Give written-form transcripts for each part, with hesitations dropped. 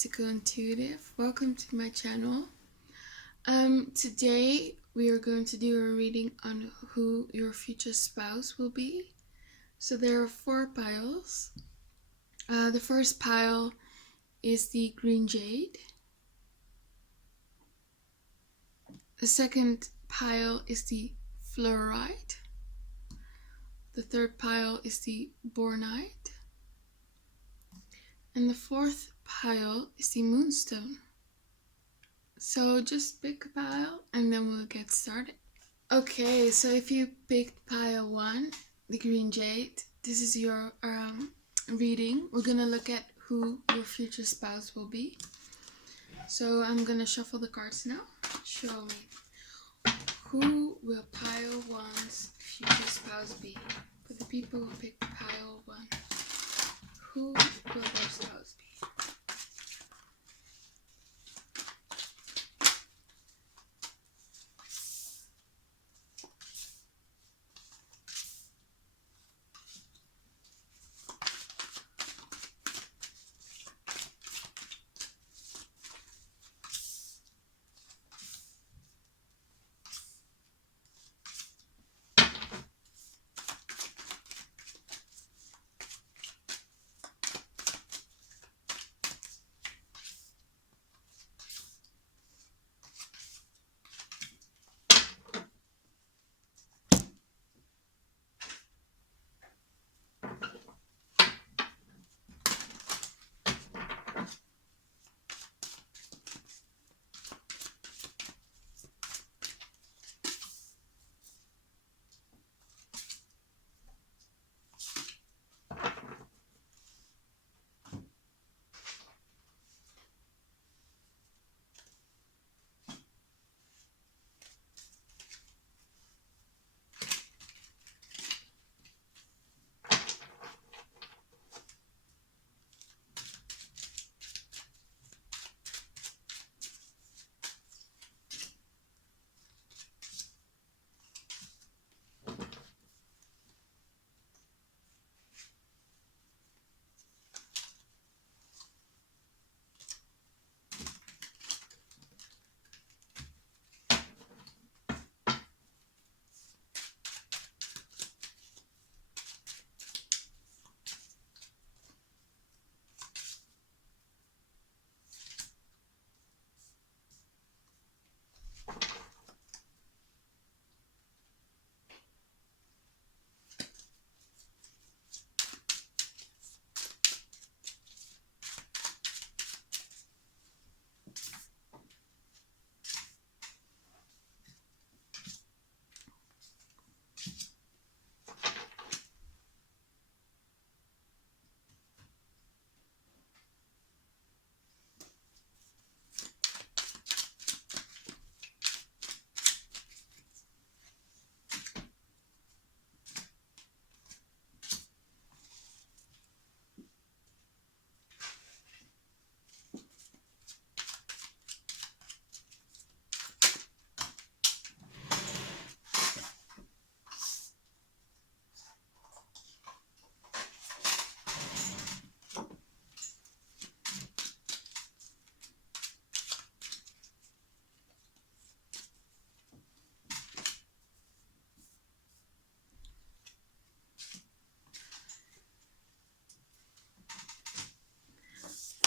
Mystical Intuitive. Welcome to my channel. Today we are going to do a reading on who your future spouse will be. So there are 4 piles. The first pile is the green jade. The second pile is the fluorite. The third pile is the Bornite. And the fourth pile is the Moonstone. So just pick a pile and then we'll get started. Okay, so if you picked pile 1, the green jade, this is your reading. We're gonna look at who your future spouse will be. So I'm gonna shuffle the cards now. Show me. Who will pile 1's future spouse be? For the people who picked pile 1, who will their spouse be?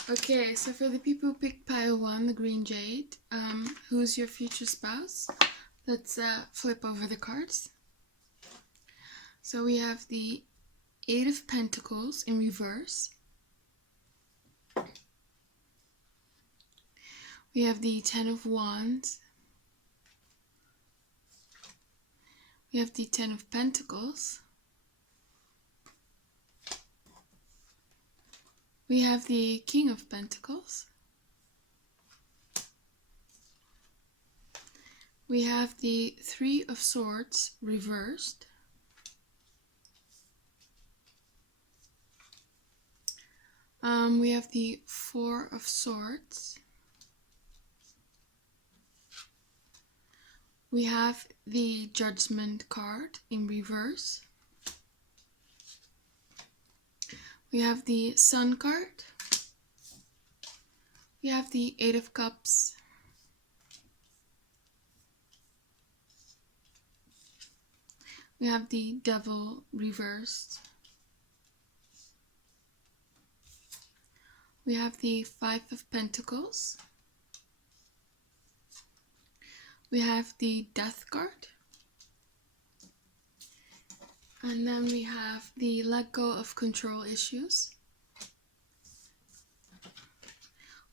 Okay, so for the people who picked pile 1, the green jade, who's your future spouse? Let's flip over the cards. So we have the 8 of Pentacles in reverse. We have the 10 of Wands. We have the 10 of Pentacles. We have the King of Pentacles. We have the 3 of Swords reversed. We have the 4 of Swords. We have the Judgment card in reverse. We have the Sun card. We have the Eight of Cups. We have the Devil reversed. We have the Five of Pentacles. We have the Death card. And then we have the Let Go of Control issues.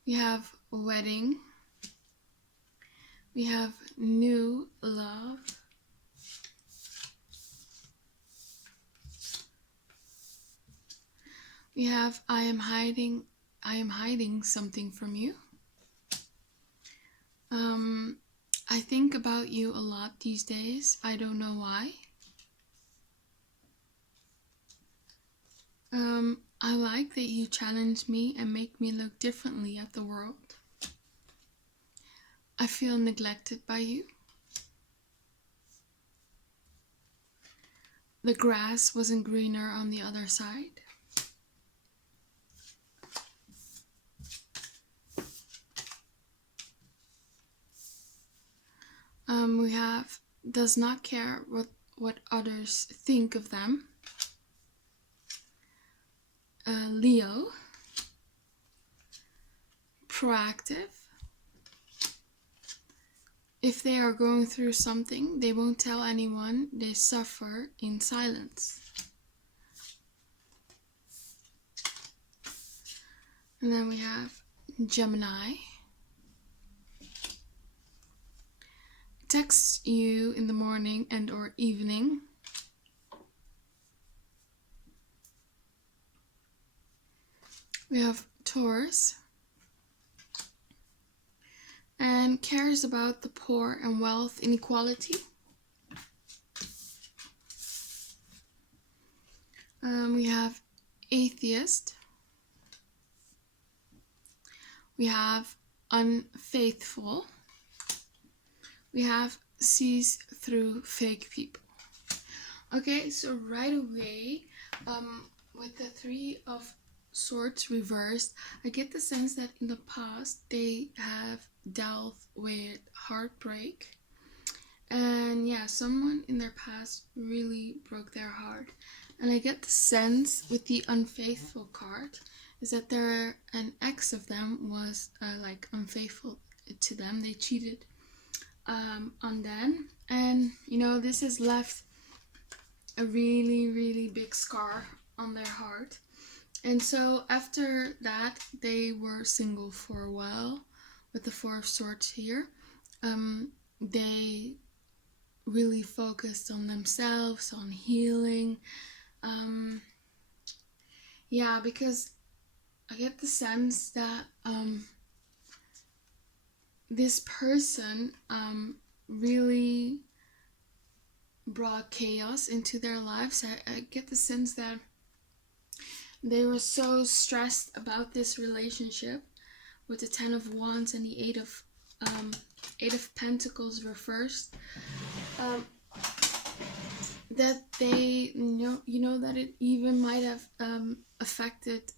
We have Wedding. We have New Love. We have I am hiding something from you. I think about you a lot these days. I don't know why. I like that you challenge me and make me look differently at the world. I feel neglected by you. The grass wasn't greener on the other side. We have does not care what others think of them. Leo. Proactive. If they are going through something, they won't tell anyone. They suffer in silence. And then we have Gemini. Text you in the morning and or evening. We have Taurus. And cares about the poor and wealth inequality. We have Atheist. We have Unfaithful. We have Sees through fake people. Okay, so right away, with the Three of Swords reversed, I get the sense that in the past they have dealt with heartbreak. And yeah, someone in their past really broke their heart. And I get the sense with the Unfaithful card is that an ex of them was like unfaithful to them. They cheated on them, and you know, this has left a really big scar on their heart. And so after that, they were single for a while with the Four of Swords here. They really focused on themselves, on healing. Yeah, because I get the sense that this person really brought chaos into their lives. I get the sense that they were so stressed about this relationship with the Ten of Wands and the Eight of Pentacles reversed, that they know that it even might have affected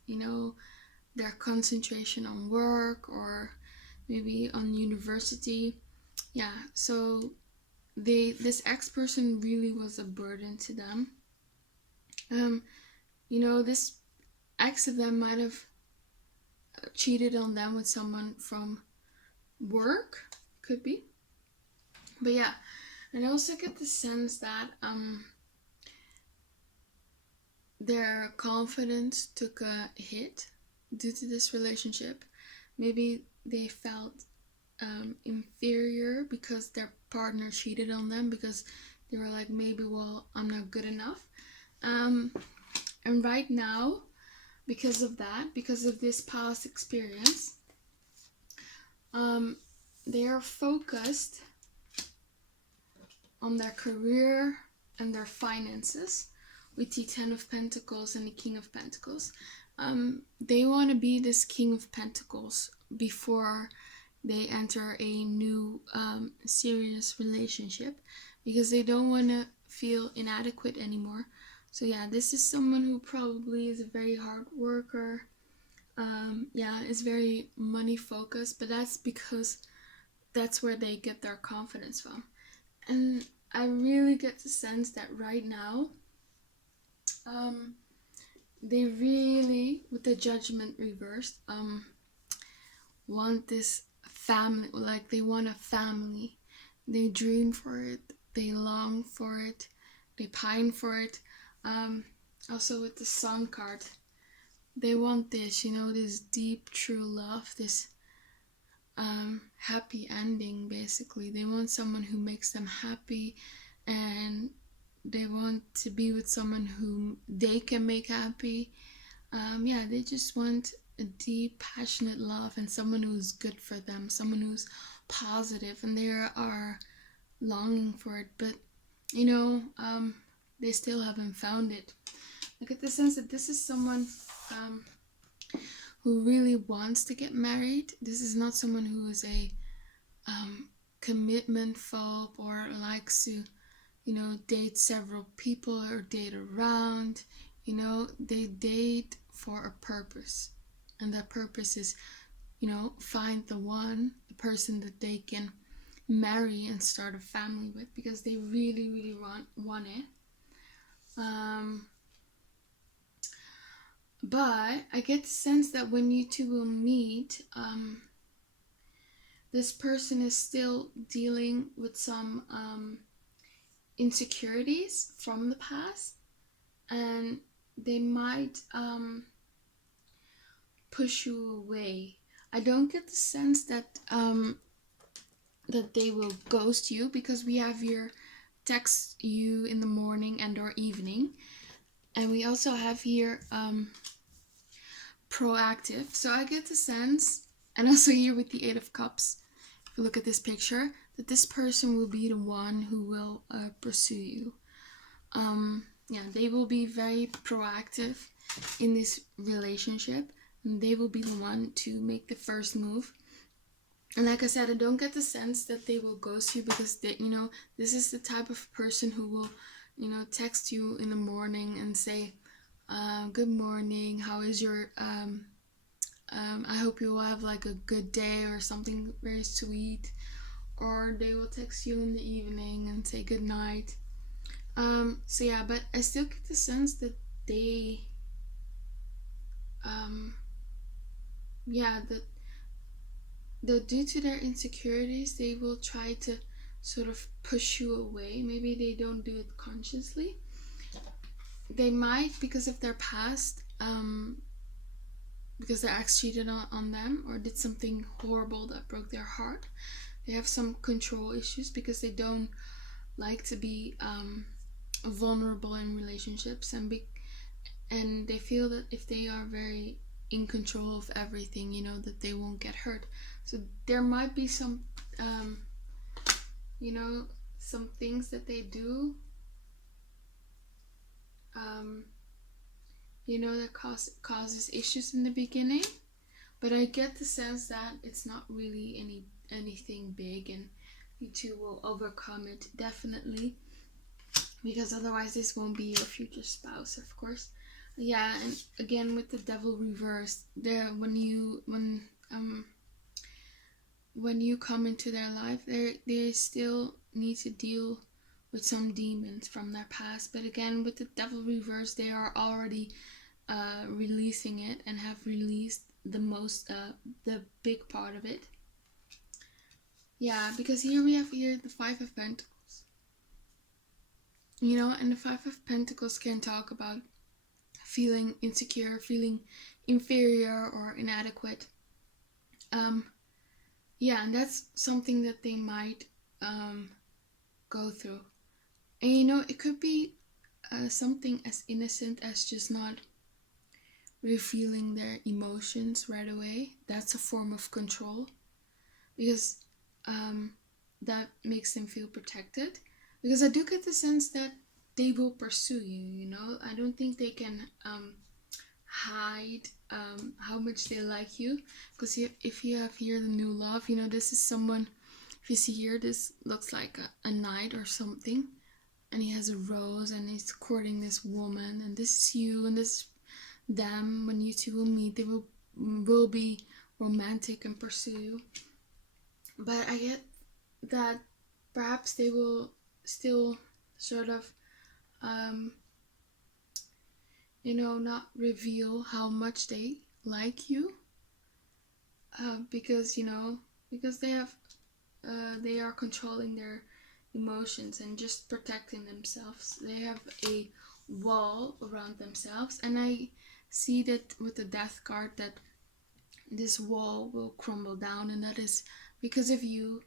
their concentration on work or maybe on university. Yeah, so this ex-person really was a burden to them. This ex of them might have cheated on them with someone from work, could be. But yeah, and I also get the sense that their confidence took a hit due to this relationship. Maybe they felt inferior because their partner cheated on them, because they were like, maybe, well, I'm not good enough. And right now, because of this past experience, they are focused on their career and their finances with the Ten of Pentacles and the King of Pentacles. They want to be this King of Pentacles before they enter a new serious relationship, because they don't want to feel inadequate anymore. So yeah, this is someone who probably is a very hard worker, Yeah, it's very money focused, but that's because that's where they get their confidence from. And I really get the sense that right now, um, they really, with the judgment reversed, want this family, like they want a family. They dream for it, they long for it, they pine for it. Um, Also with the sun card, they want this, this deep, true love, this happy ending. Basically, they want someone who makes them happy, and they want to be with someone whom they can make happy. Yeah, they just want a deep, passionate love and someone who's good for them, someone who's positive, and they are longing for it. But they still haven't found it. I get the sense that this is someone um, who really wants to get married. This is not someone who is a commitment phobe or likes to, date several people or date around. They date for a purpose. And that purpose is, find the one, the person that they can marry and start a family with, because they really, really want it. But I get the sense that when you two will meet, this person is still dealing with some insecurities from the past, and they might push you away. I don't get the sense that that they will ghost you, because we have here text you in the morning and or evening, and we also have here proactive. So I get the sense, and also here with the 8 of Cups, if you look at this picture, that this person will be the one who will pursue you. Yeah, they will be very proactive in this relationship, and they will be the one to make the first move. And like I said, I don't get the sense that they will ghost you, because this is the type of person who will, text you in the morning and say, good morning, how is your, I hope you will have like a good day, or something very sweet. Or they will text you in the evening and say good night. So yeah, but I still get the sense that they, yeah, that due to their insecurities, they will try to sort of push you away. Maybe they don't do it consciously. They might, because of their past, because their ex cheated on them or did something horrible that broke their heart. They have some control issues because they don't like to be vulnerable in relationships, and they feel that if they are very in control of everything, that they won't get hurt. So there might be some some things that they do that causes issues in the beginning, but I get the sense that it's not really anything big, and you two will overcome it, definitely, because otherwise this won't be your future spouse, of course. Yeah, and again with the Devil reversed, there when you come into their life, they still need to deal with some demons from their past. But again, with the Devil reversed, they are already releasing it, and have released the big part of it. Yeah, because here we have the 5 of Pentacles. And the 5 of Pentacles can talk about feeling insecure, feeling inferior or inadequate. Yeah, and that's something that they might go through. And it could be something as innocent as just not revealing their emotions right away. That's a form of control, because that makes them feel protected. Because I do get the sense that they will pursue you. I don't think they can hide how much they like you, because if you have here the new love, this is someone. If you see here, this looks like a knight or something, and he has a rose and he's courting this woman, and this is you and this them. When you two will meet, they will will be romantic and pursue you. But I get that perhaps they will still sort of, um, not reveal how much they like you, because because they are controlling their emotions and just protecting themselves. They have a wall around themselves, and I see that with the death card that this wall will crumble down, and that is because of you.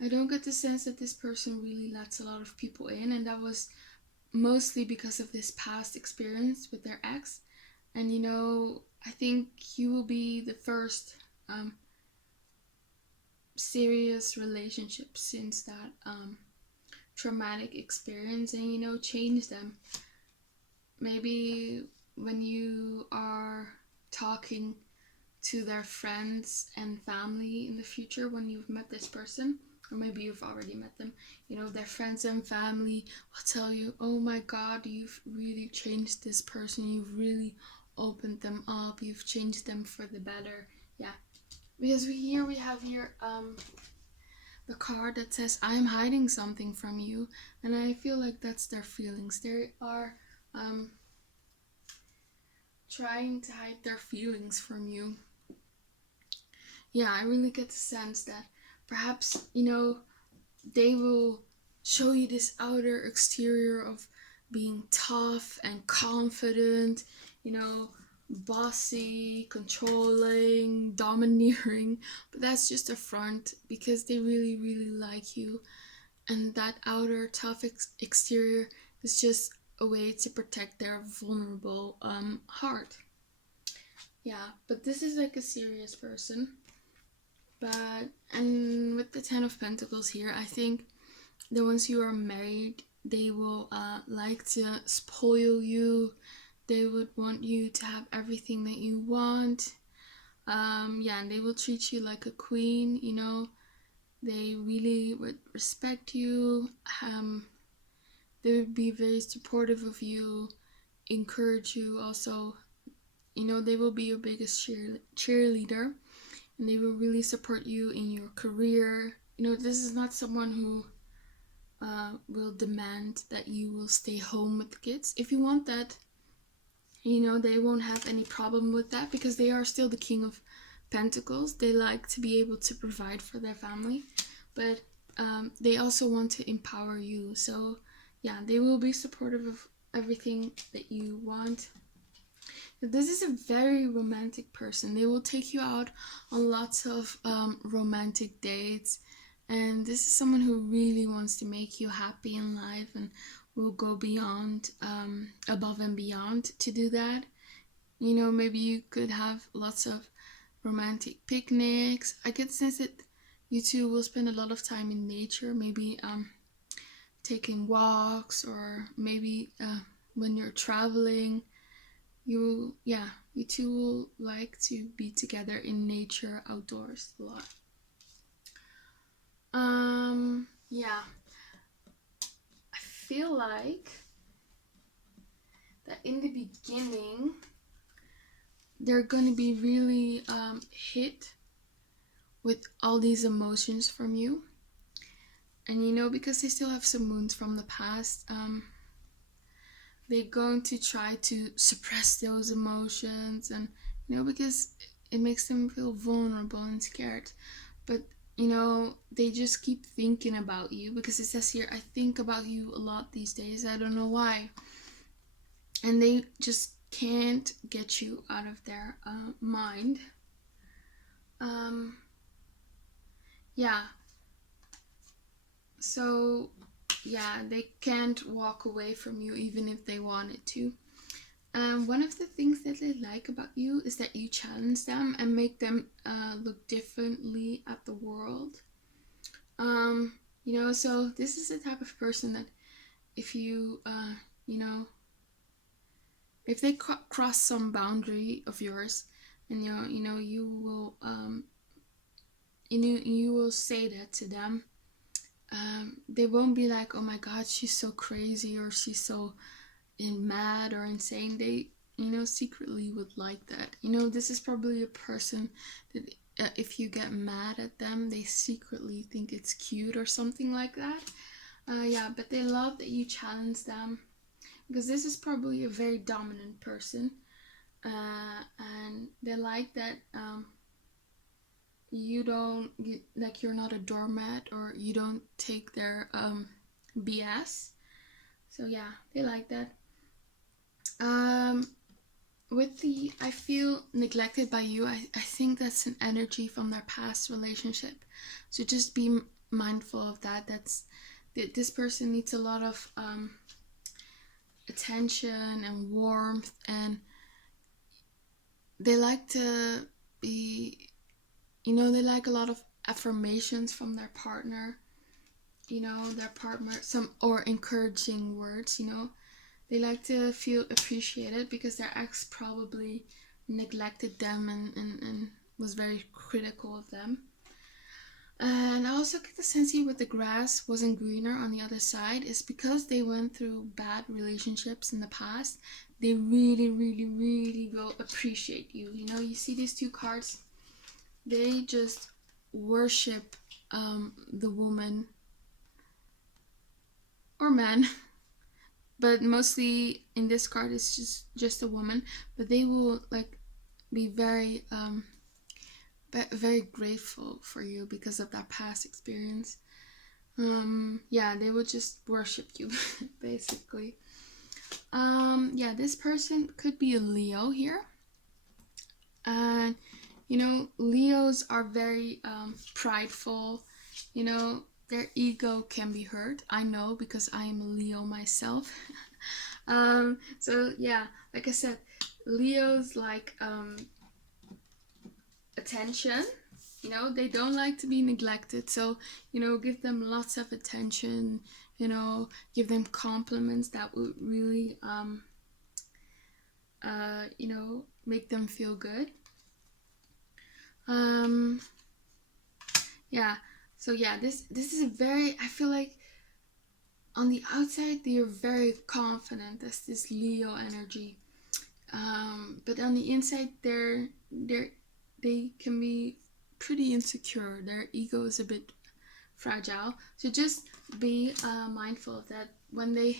I don't get the sense that this person really lets a lot of people in, and that was mostly because of this past experience with their ex. And I think you will be the first serious relationship since that traumatic experience, and change them. Maybe when you are talking to their friends and family in the future, when you've met this person, or maybe you've already met them, their friends and family will tell you, oh my god, you've really changed this person, you've really opened them up, you've changed them for the better. Yeah, because we have here the card that says, I'm hiding something from you, and I feel like that's their feelings. They are trying to hide their feelings from you. Yeah, I really get the sense that perhaps, they will show you this outer exterior of being tough and confident, bossy, controlling, domineering, but that's just a front because they really, really like you. And that outer tough exterior is just a way to protect their vulnerable heart. Yeah, but this is like a serious person. But, and with the Ten of Pentacles here, I think the ones who are married, they will like to spoil you. They would want you to have everything that you want. Yeah, and they will treat you like a queen, They really would respect you. They would be very supportive of you, encourage you. Also, they will be your biggest cheerleader, and they will really support you in your career. This is not someone who will demand that you will stay home with the kids. If you want that, they won't have any problem with that because they are still the King of Pentacles. They like to be able to provide for their family, but they also want to empower you. So yeah, they will be supportive of everything that you want. This is a very romantic person. They will take you out on lots of romantic dates, and this is someone who really wants to make you happy in life and will go beyond, above and beyond to do that. Maybe you could have lots of romantic picnics. I get the sense that you two will spend a lot of time in nature, maybe taking walks, or maybe when you're traveling, you two will like to be together in nature, outdoors a lot. Yeah, I feel like that in the beginning they're gonna be really hit with all these emotions from you, and because they still have some wounds from the past, they're going to try to suppress those emotions, and because it makes them feel vulnerable and scared. But they just keep thinking about you, because it says here, I think about you a lot these days, I don't know why. And they just can't get you out of their mind. Yeah, so yeah, they can't walk away from you even if they wanted to. One of the things that they like about you is that you challenge them and make them look differently at the world. So this is the type of person that if you, if they cross some boundary of yours, and you will, you will say that to them. They won't be like, oh my god, she's so crazy, or she's so mad or insane. secretly would like that. This is probably a person that if you get mad at them, they secretly think it's cute or something like that. Yeah, but they love that you challenge them, because this is probably a very dominant person, and they like that you're not a doormat, or you don't take their BS. So yeah, they like that. With the I feel neglected by you, I think that's an energy from their past relationship. So just be mindful of that. This person needs a lot of attention and warmth, and they like to be, they like a lot of affirmations from their partner, some or encouraging words. They like to feel appreciated because their ex probably neglected them and was very critical of them. And I also get the sense here with the grass wasn't greener on the other side is because they went through bad relationships in the past. They really, really, really will appreciate you. You see these two cards, they just worship the woman or man, but mostly in this card it's just a woman, but they will be very very grateful for you because of that past experience. Yeah, they would just worship you basically. Yeah, this person could be a Leo here, and Leos are very prideful. Their ego can be hurt. I know because I am a Leo myself. So yeah, like I said, Leos like attention. They don't like to be neglected. So give them lots of attention. Give them compliments that would really make them feel good. Yeah. So yeah, this is a very, I feel like on the outside they're very confident. That's this Leo energy. But on the inside they can be pretty insecure. Their ego is a bit fragile. So just be mindful of that when they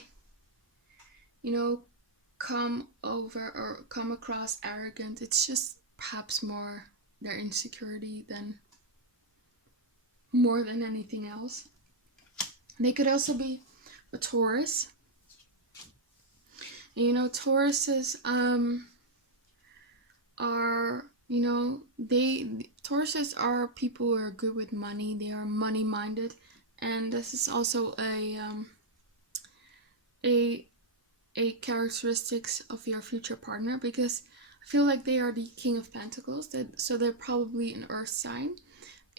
come over or come across arrogant. It's just perhaps more their insecurity than more than anything else. They could also be a Taurus. Tauruses are Tauruses are people who are good with money. They are money minded, and this is also a characteristics of your future partner, because I feel like they are the King of Pentacles. So they're probably an Earth sign,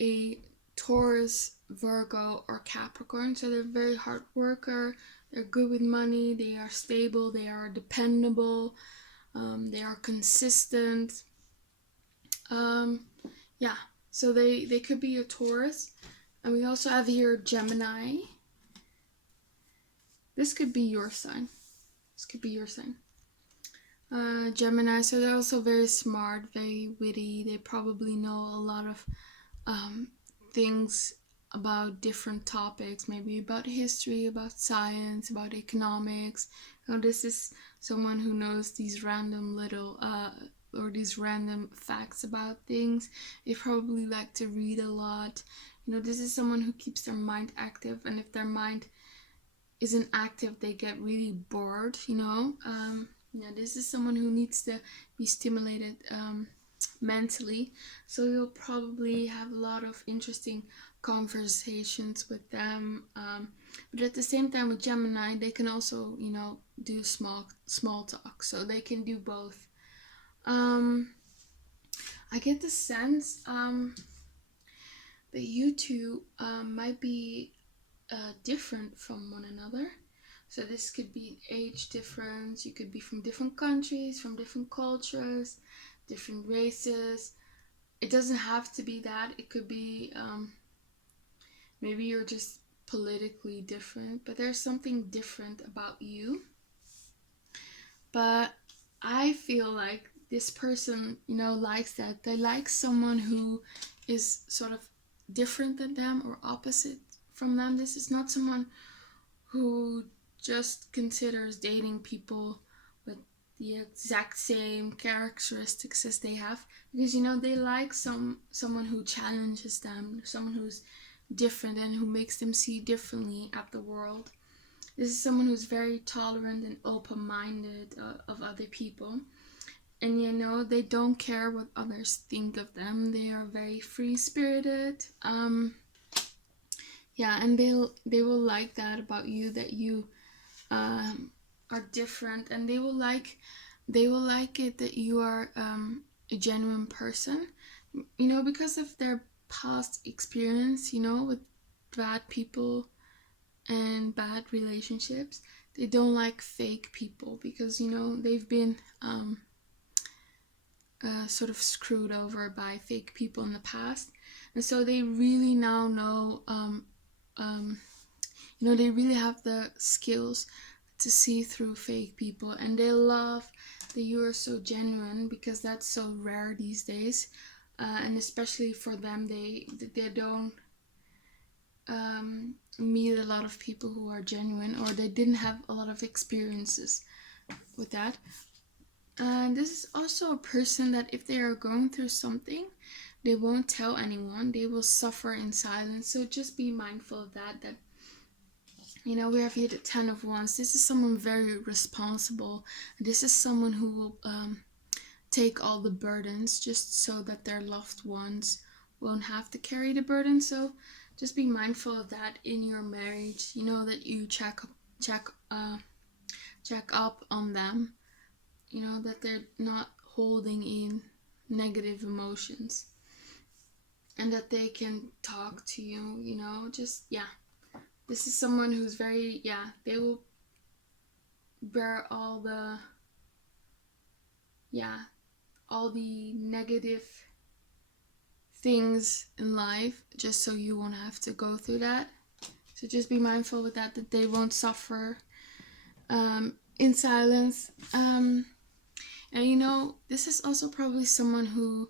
a Taurus, Virgo, or Capricorn. So they're very hard worker. They're good with money. They are stable. They are dependable. They are consistent. Yeah. So they could be a Taurus. And we also have here Gemini. This could be your sign. Gemini, so they're also very smart, very witty. They probably know a lot of things about different topics, maybe about history, about science, about economics. This is someone who knows these random little or these random facts about things. They probably like to read a lot. This is someone who keeps their mind active, and if their mind isn't active, they get really bored. This is someone who needs to be stimulated mentally, so you'll probably have a lot of interesting conversations with them, but at the same time with Gemini, they can also do small talk, so they can do both. I get the sense that you two might be different from one another. So this could be an age difference. You could be from different countries, from different cultures, different races. It doesn't have to be that. It could be maybe you're just politically different, but there's something different about you. But I feel like this person, likes that. They like someone who is sort of different than them or opposite from them. This is not someone who just considers dating people with the exact same characteristics as they have, because they like someone who challenges them, someone who's different and who makes them see differently at the world. This is someone who's very tolerant and open-minded of other people, and they don't care what others think of them. They are very free-spirited. Yeah, and they will like that about you, that you are different, and they will like it that you are a genuine person, because of their past experience, with bad people and bad relationships. They don't like fake people because they've been sort of screwed over by fake people in the past, and so they really now know they really have the skills to see through fake people, and they love that you are so genuine, because that's so rare these days, and especially for them, they don't meet a lot of people who are genuine, or they didn't have a lot of experiences with that. And this is also a person that if they are going through something, they won't tell anyone. They will suffer in silence. So just be mindful of that. We have here the 10 of Wands. This is someone very responsible. This is someone who will take all the burdens just so that their loved ones won't have to carry the burden. So just be mindful of that in your marriage. That you check up on them. That they're not holding in negative emotions, and that they can talk to you. This is someone who's very, they will bear all the negative things in life just so you won't have to go through that. So just be mindful with that they won't suffer in silence. And this is also probably someone who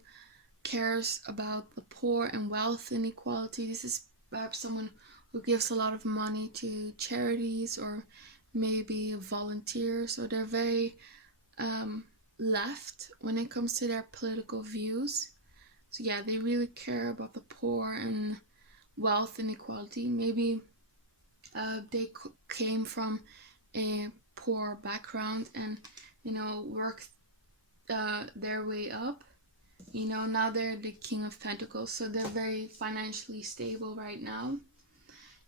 cares about the poor and wealth inequality. This is perhaps someone who gives a lot of money to charities or maybe volunteers, or they're very left when it comes to their political views. So they really care about the poor and wealth inequality. Maybe they came from a poor background and worked their way up. Now they're the King of Pentacles, so they're very financially stable right now.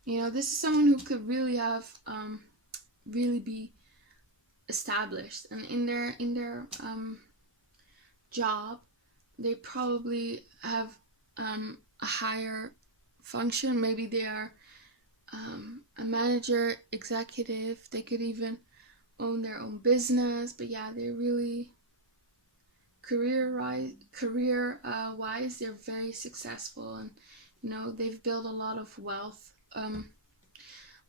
This is someone who could really have really be established, and in their job they probably have a higher function. Maybe they are a manager, executive. They could even own their own business. But they're really career wise, they're very successful, and they've built a lot of wealth.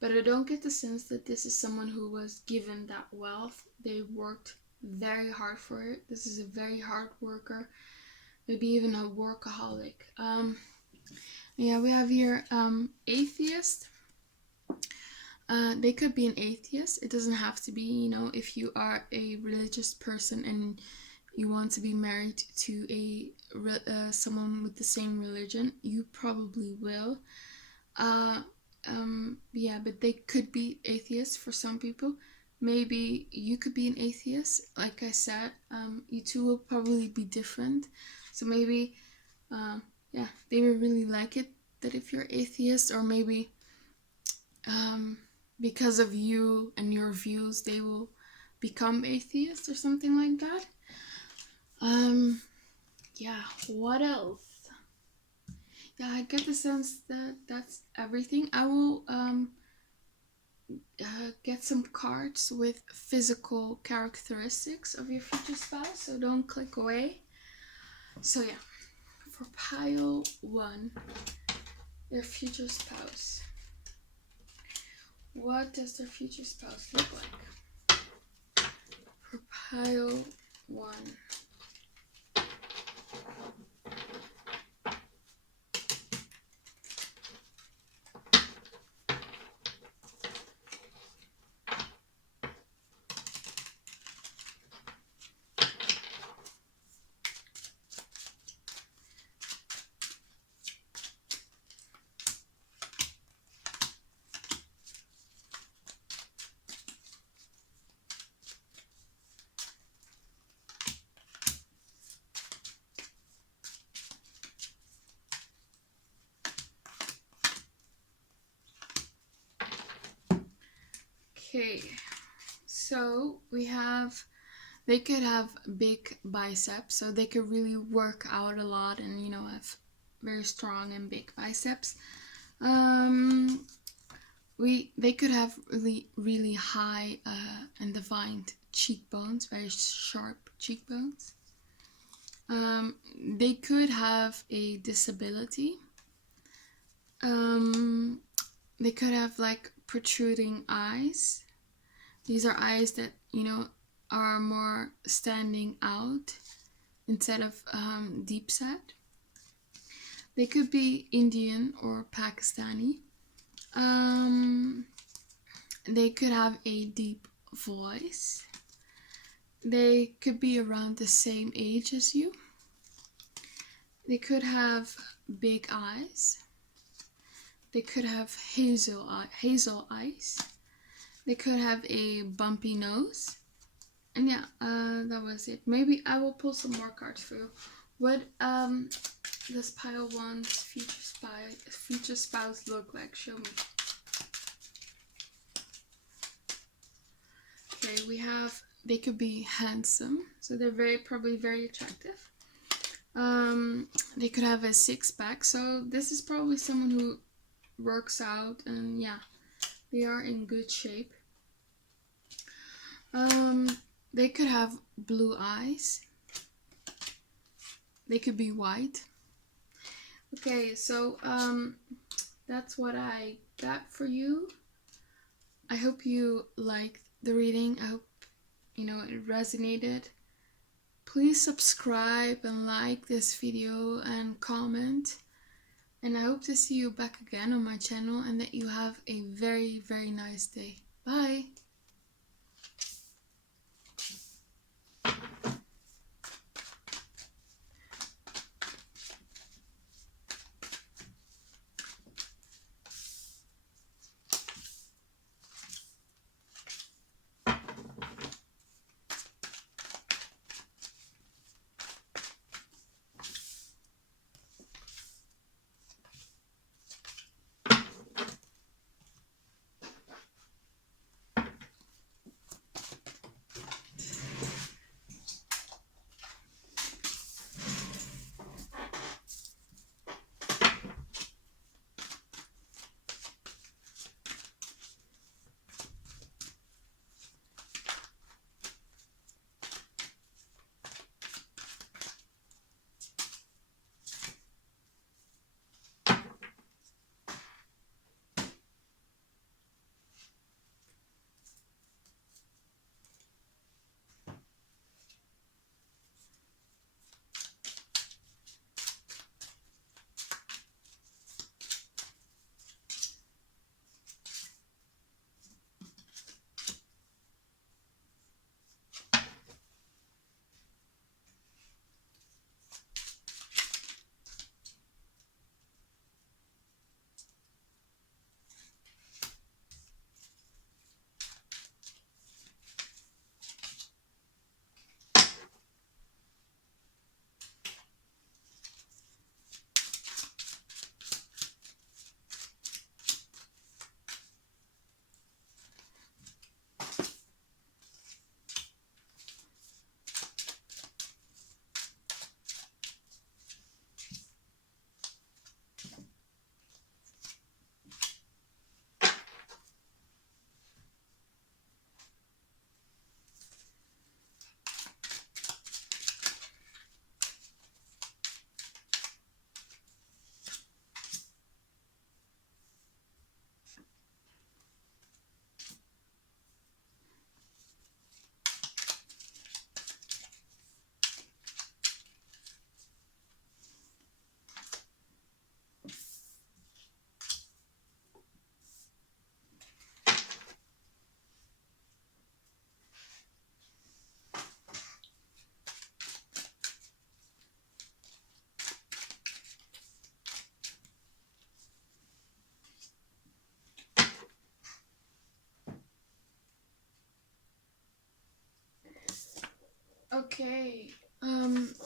But I don't get the sense that this is someone who was given that wealth. They worked very hard for it. This is a very hard worker, maybe even a workaholic. We have here atheist. They could be an atheist. It doesn't have to be, if you are a religious person and you want to be married to someone with the same religion, you probably will. But they could be atheists for some people. Maybe you could be an atheist. Like I said, you two will probably be different. So maybe, they will really like it that if you're atheist, or maybe because of you and your views, they will become atheists or something like that. What else? I get the sense that that's everything. I will get some cards with physical characteristics of your future spouse, so don't click away. So for pile 1, your future spouse. What does their future spouse look like? For pile 1. Okay, so we have, they could have big biceps, so they could really work out a lot and, you know, have very strong and big biceps. They could have really high and defined cheekbones, very sharp cheekbones. They could have a disability. They could have like protruding eyes. These are eyes that, you know, are more standing out instead of deep set. They could be Indian or Pakistani. They could have a deep voice. They could be around the same age as you. They could have big eyes. They could have hazel eyes. They could have a bumpy nose. And yeah, that was it. Maybe I will pull some more cards for you. What does pile 1's future spouse look like? Show me. Okay, we have, they could be handsome, so they're probably very attractive. They could have a 6-pack, so this is probably someone who works out, and yeah, they are in good shape. They could have blue eyes. They could be white. Okay, so that's what I got for you. I hope you liked the reading. I hope, you know, it resonated. Please subscribe and like this video and comment. And I hope to see you back again on my channel and that you have a very, very nice day. Bye!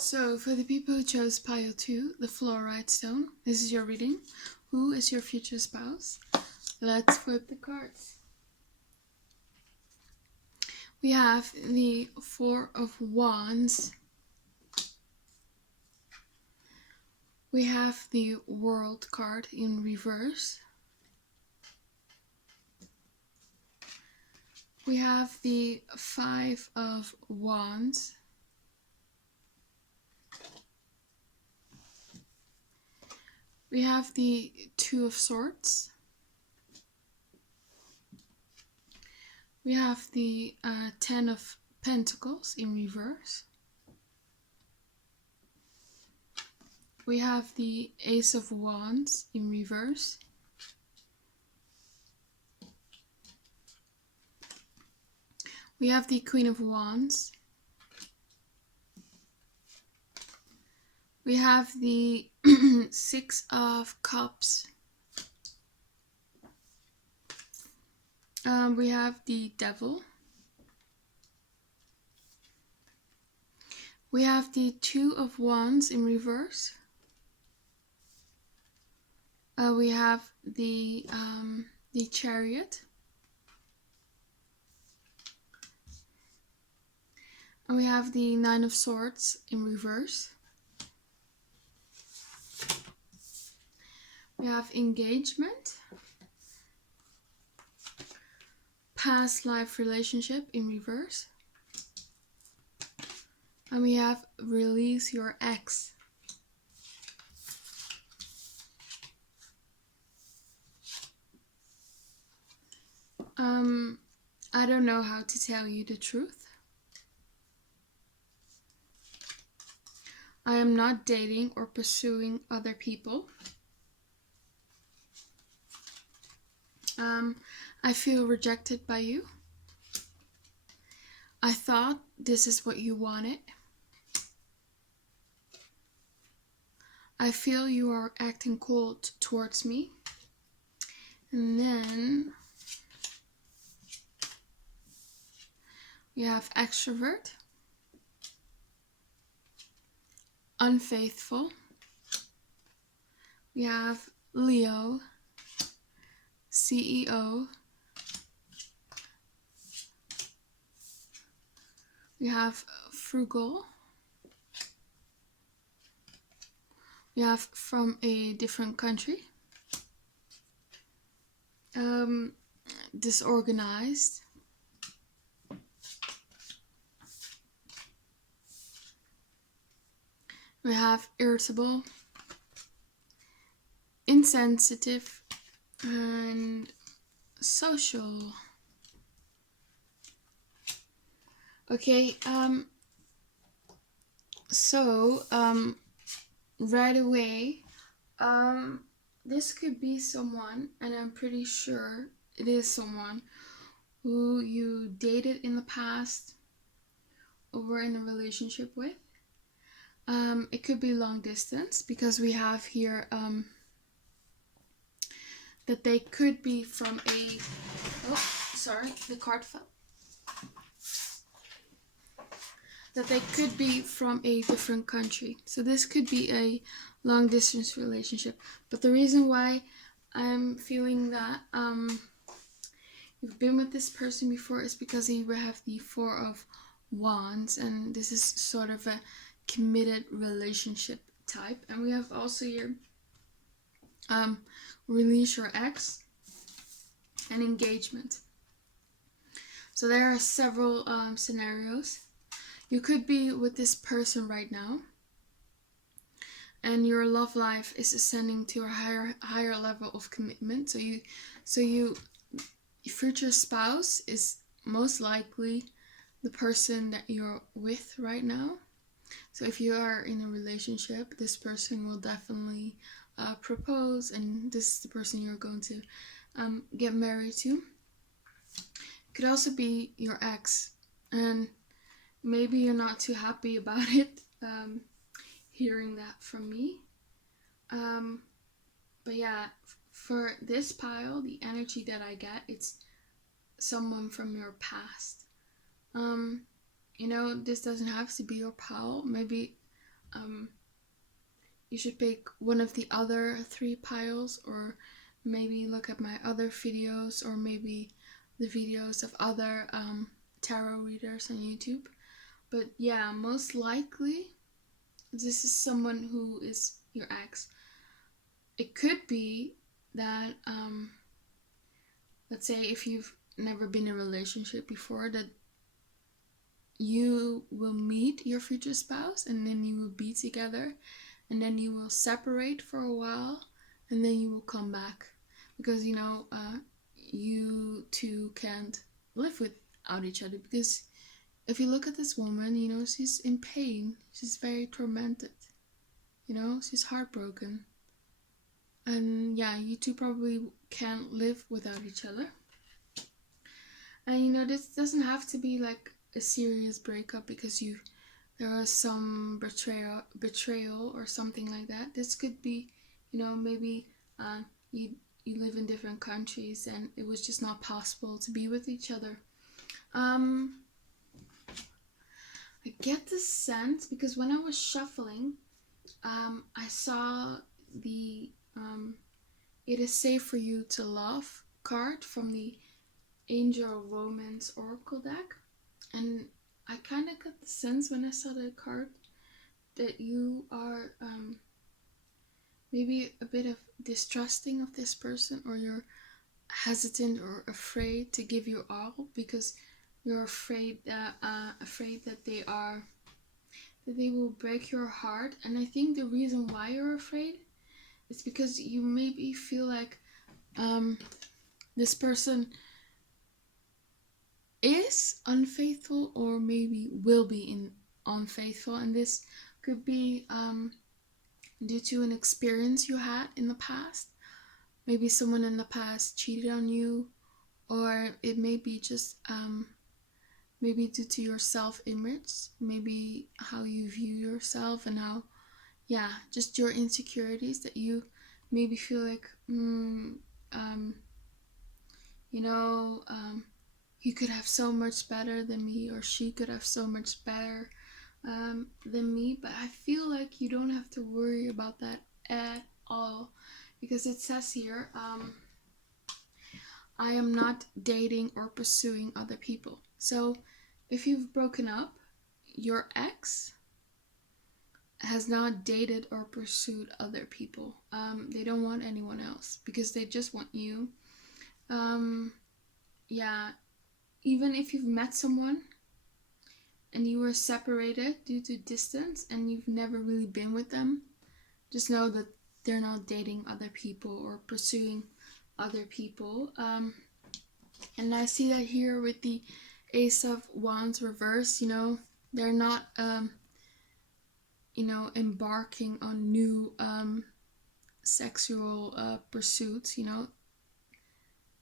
So, for the people who chose pile 2, the Fluorite stone, this is your reading. Who is your future spouse? Let's flip the cards. We have the Four of Wands. We have the World card in reverse. We have the Five of Wands. We have the Two of Swords. We have the Ten of Pentacles in reverse. We have the Ace of Wands in reverse. We have the Queen of Wands. We have the Six of Cups. We have the Devil. We have the Two of Wands in reverse. We have the Chariot. And we have the Nine of Swords in reverse. We have Engagement. Past life relationship in reverse. And we have Release Your Ex. I don't know how to tell you the truth. I am not dating or pursuing other people. I feel rejected by you. I thought this is what you wanted. I feel you are acting cold towards me. And then we have Extrovert, Unfaithful. We have Leo, CEO. We have Frugal. We have From a Different Country. Disorganized. We have Irritable, Insensitive, and Social. Okay, right away, this could be someone, and I'm pretty sure it is someone who you dated in the past or were in a relationship with. It could be long distance because we have here that they could be from a... Oh, sorry, the card fell. That they could be from a different country. So this could be a long distance relationship. But the reason why I'm feeling that you've been with this person before is because you have the Four of Wands, and this is sort of a committed relationship type. And we have also here Release Your Ex and Engagement. So there are several scenarios. You could be with this person right now, and your love life is ascending to a higher level of commitment. So your future spouse is most likely the person that you're with right now. So if you are in a relationship, this person will definitely propose, and this is the person you're going to get married to. It could also be your ex, and maybe you're not too happy about it, hearing that from me. But yeah, for this pile, the energy that I get, it's someone from your past. This doesn't have to be your pile. Maybe you should pick one of the other 3 piles, or maybe look at my other videos, or maybe the videos of other tarot readers on YouTube. But yeah, most likely this is someone who is your ex. It could be that let's say if you've never been in a relationship before, that you will meet your future spouse and then you will be together, and then you will separate for a while, and then you will come back, because you two can't live without each other. Because if you look at this woman, she's in pain, she's very tormented, she's heartbroken, and yeah, you two probably can't live without each other. And this doesn't have to be like a serious breakup because there was some betrayal or something like that. This could be, maybe you live in different countries and it was just not possible to be with each other. I get the sense because when I was shuffling, I saw the "It is safe for you to love" card from the Angel Romance Oracle deck, and I kind of got the sense when I saw that card that you are maybe a bit of distrusting of this person, or you're hesitant or afraid to give your all because you're afraid that they will break your heart. And I think the reason why you're afraid is because you maybe feel like this person is unfaithful, or maybe will be unfaithful, and this could be due to an experience you had in the past. Maybe someone in the past cheated on you, or it may be just maybe due to your self-image, maybe how you view yourself, and how just your insecurities, that you maybe feel like he could have so much better than me, or she could have so much better than me. But I feel like you don't have to worry about that at all, because it says here, I am not dating or pursuing other people. So if you've broken up, your ex has not dated or pursued other people. They don't want anyone else because they just want you. Even if you've met someone and you were separated due to distance and you've never really been with them, just know that they're not dating other people or pursuing other people. And I see that here with the Ace of Wands reverse. They're not embarking on new sexual pursuits.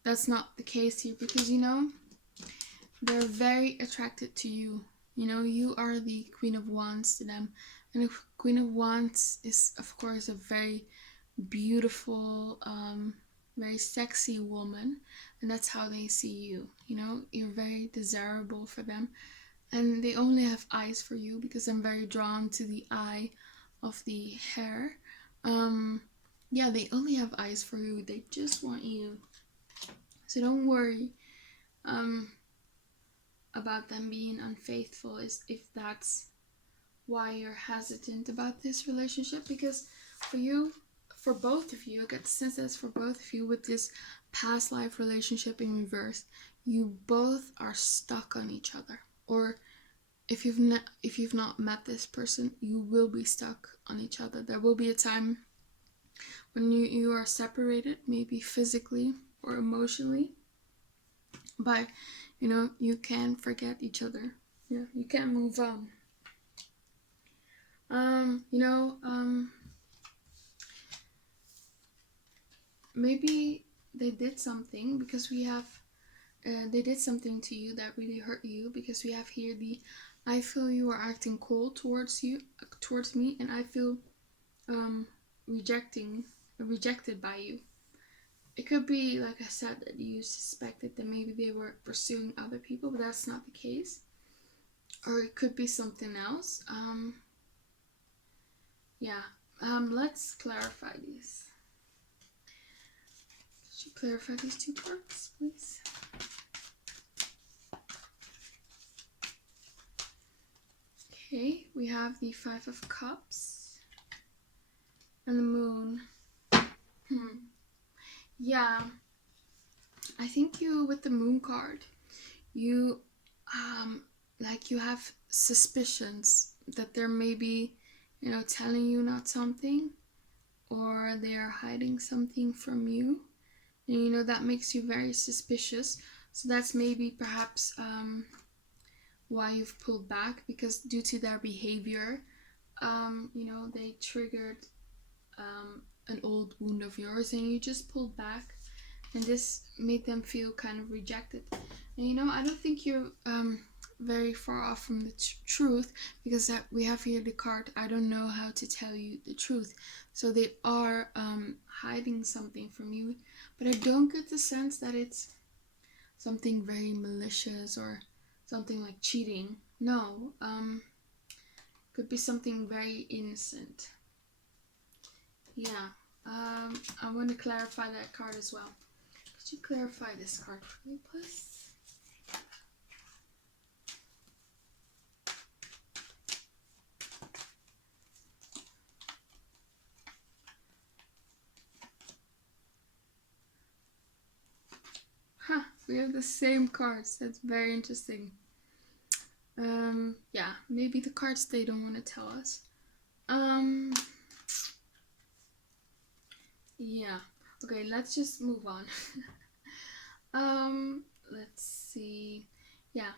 That's not the case here, because they're very attracted to you. You are the Queen of Wands to them. And the Queen of Wands is, of course, a very beautiful, very sexy woman. And that's how they see you. You're very desirable for them. And they only have eyes for you, because I'm very drawn to the eye of the hair. They only have eyes for you. They just want you. So don't worry about them being unfaithful, if that's why you're hesitant about this relationship. Because for both of you, I get the sense that for both of you, with this past life relationship in reverse, you both are stuck on each other. Or if you've not met this person, you will be stuck on each other. There will be a time when you are separated, maybe physically or emotionally, but you can't forget each other. You can't move on. Maybe they did something, because they did something to you that really hurt you, because we have here I feel you are acting cold towards me, and I feel rejected by you. It could be, like I said, that you suspected that maybe they were pursuing other people, but that's not the case. Or it could be something else. Yeah. Let's clarify these. Could you clarify these two cards, please? Okay, we have the Five of Cups and the Moon. Yeah, I think you, with the Moon card, you, like you have suspicions that they're maybe, telling you not something, or they are hiding something from you. And that makes you very suspicious. So that's maybe perhaps why you've pulled back, because due to their behavior, they triggered an old wound of yours, and you just pulled back, and this made them feel kind of rejected. And I don't think you're very far off from the truth, because we have here the card, I don't know how to tell you the truth. So they are hiding something from you, but I don't get the sense that it's something very malicious or something like cheating. No, could be something very innocent. Yeah, I want to clarify that card as well. Could you clarify this card for me, please? Huh, we have the same cards. That's very interesting. Yeah, maybe the cards, they don't want to tell us. Yeah. Okay, let's just move on. Let's see. Yeah.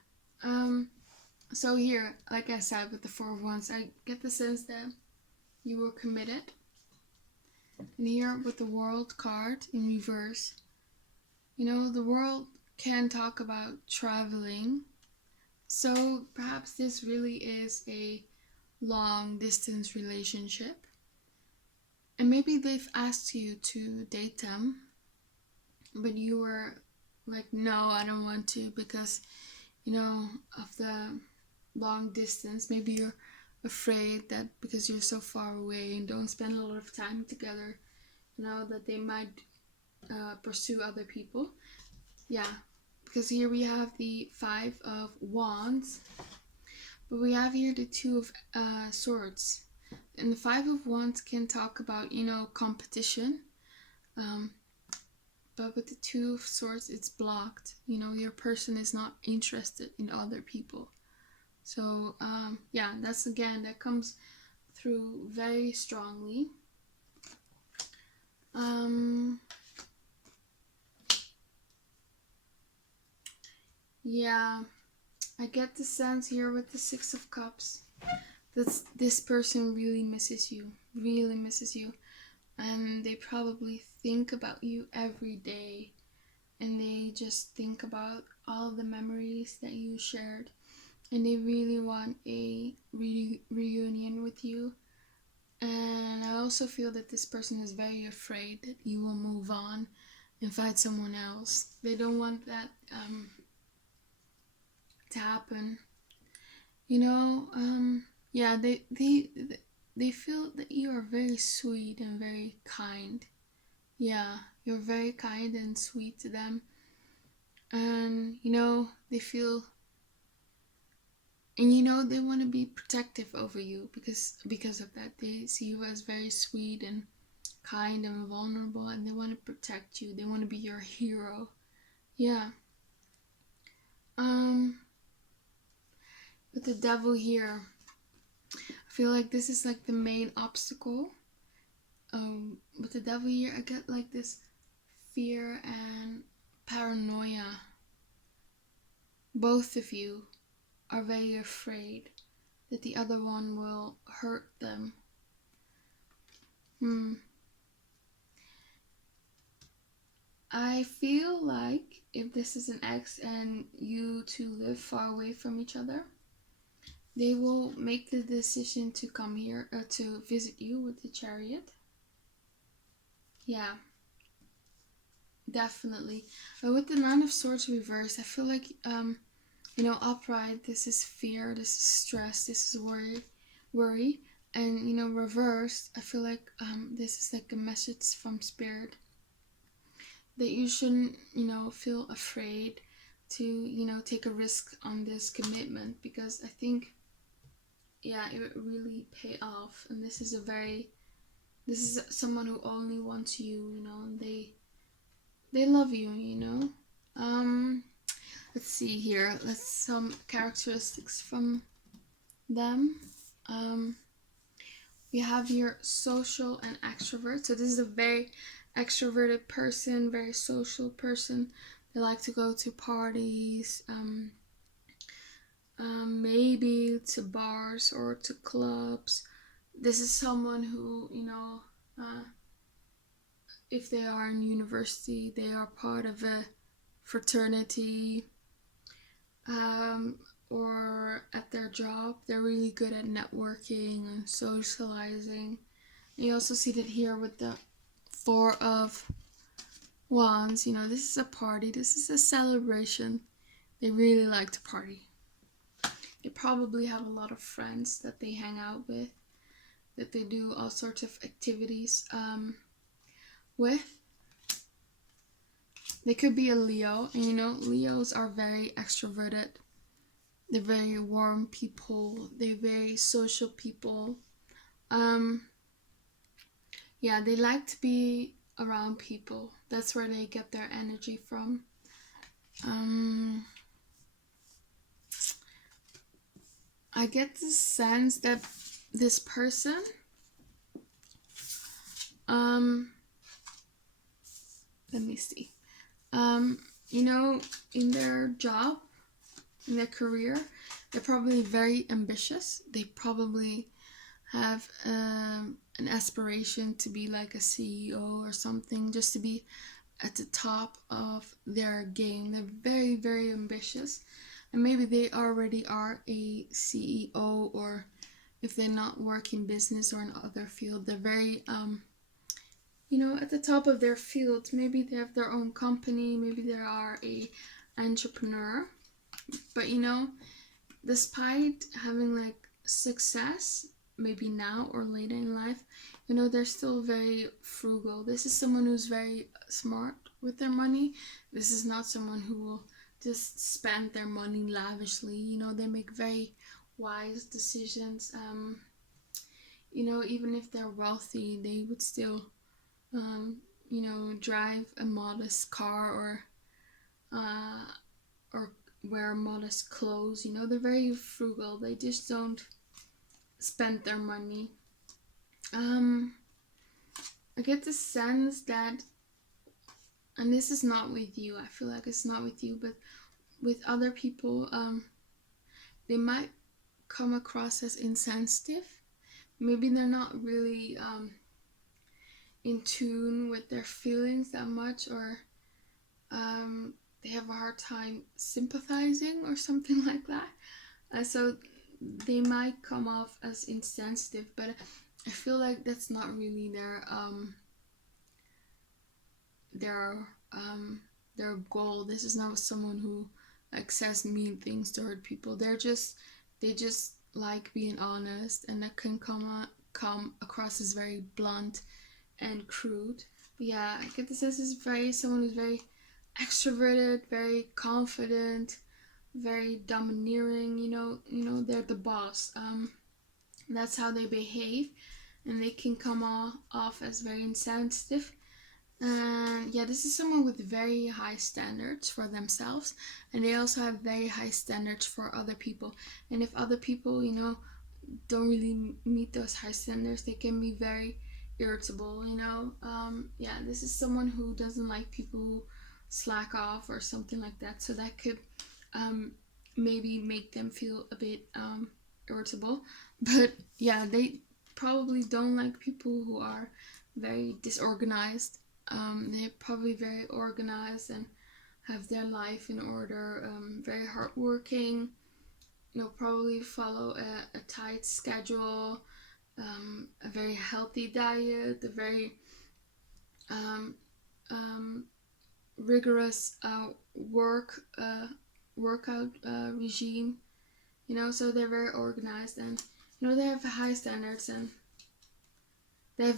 So here, like I said, with the Four of Wands, I get the sense that you were committed. And here with the World card in reverse, the World can talk about traveling. So perhaps this really is a long distance relationship. And maybe they've asked you to date them, but you were like, no, I don't want to, because, of the long distance. Maybe you're afraid that because you're so far away and don't spend a lot of time together, that they might pursue other people. Yeah, because here we have the Five of Wands, but we have here the Two of Swords. And the Five of Wands can talk about, competition. But with the Two of Swords, it's blocked. Your person is not interested in other people. So, yeah, that comes through very strongly. Yeah, I get the sense here with the Six of Cups that this person really misses you, and they probably think about you every day, and they just think about all the memories that you shared, and they really want a reunion with you. And I also feel that this person is very afraid that you will move on and find someone else. They don't want that to happen. Yeah, they feel that you are very sweet and very kind. Yeah, you're very kind and sweet to them. And they feel, and they want to be protective over you, because of that. They see you as very sweet and kind and vulnerable, and they want to protect you. They want to be your hero. Yeah. With the Devil here, I feel like this is like the main obstacle. With the Devil here, I get like this fear and paranoia. Both of you are very afraid that the other one will hurt them. I feel like if this is an ex and you two live far away from each other, they will make the decision to come here to visit you with the Chariot. Yeah, definitely. But with the Nine of Swords reversed, I feel like upright, this is fear, this is stress, this is worry. And reversed, I feel like this is like a message from spirit that you shouldn't feel afraid to take a risk on this commitment, because I think, yeah, it really pay off. And this is someone who only wants you, and they love you. um let's see here, let's some characteristics from them. um we have your social and extrovert. So this is a very extroverted person, very social person. They like to go to parties, maybe to bars or to clubs. This is someone who, if they are in university, they are part of a fraternity, um, or at their job. They're really good at networking and socializing. You also see that here with the Four of Wands. This is a party, this is a celebration. They really like to party. They probably have a lot of friends that they hang out with, that they do all sorts of activities with. They could be a Leo, and Leos are very extroverted. They're very warm people. They're very social people. Yeah, they like to be around people. That's where they get their energy from. I get the sense that this person, let me see, in their job, in their career, they're probably very ambitious. They probably have an aspiration to be like a CEO or something, just to be at the top of their game. They're very, very ambitious. And maybe they already are a CEO, or if they're not working business or in other field, they're very, at the top of their field. Maybe they have their own company, maybe they are a entrepreneur. But despite having like success, maybe now or later in life, they're still very frugal. This is someone who's very smart with their money. This is not someone who will just spend their money lavishly. They make very wise decisions. Even if they're wealthy, they would still, drive a modest car, or wear modest clothes. They're very frugal. They just don't spend their money. I get the sense that, and this is not with you, I feel like it's not with you, but with other people, they might come across as insensitive. Maybe they're not really in tune with their feelings that much, or they have a hard time sympathizing or something like that. So they might come off as insensitive, but I feel like that's not really their goal. This is not someone who like says mean things to hurt people. They just like being honest, and that can come across as very blunt and crude. But yeah, I get the sense is someone who's very extroverted, very confident, very domineering. They're the boss. That's how they behave, and they can come off as very insensitive. And yeah, this is someone with very high standards for themselves, and they also have very high standards for other people. And if other people, don't really meet those high standards, they can be very irritable. Yeah, this is someone who doesn't like people who slack off or something like that. So that could maybe make them feel a bit irritable. But yeah, they probably don't like people who are very disorganized. They're probably very organized and have their life in order, very hardworking. Probably follow a tight schedule, a very healthy diet, a very rigorous workout regime. So they're very organized, and No, they have high standards, and they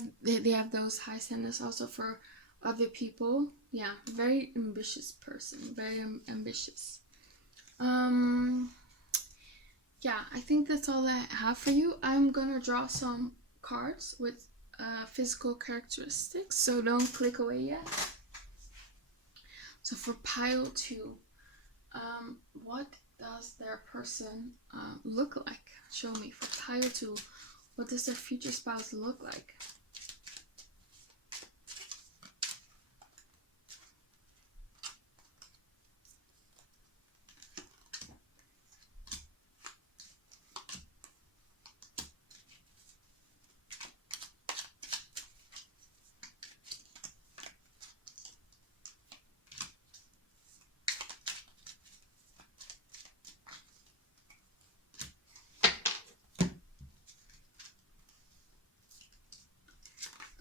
have those high standards also for other people. Yeah, very ambitious person, very ambitious. Yeah, I think that's all I have for you. I'm gonna draw some cards with physical characteristics, so don't click away yet. So for pile 2, what does their person look like? Show me. For pile 2, what does their future spouse look like?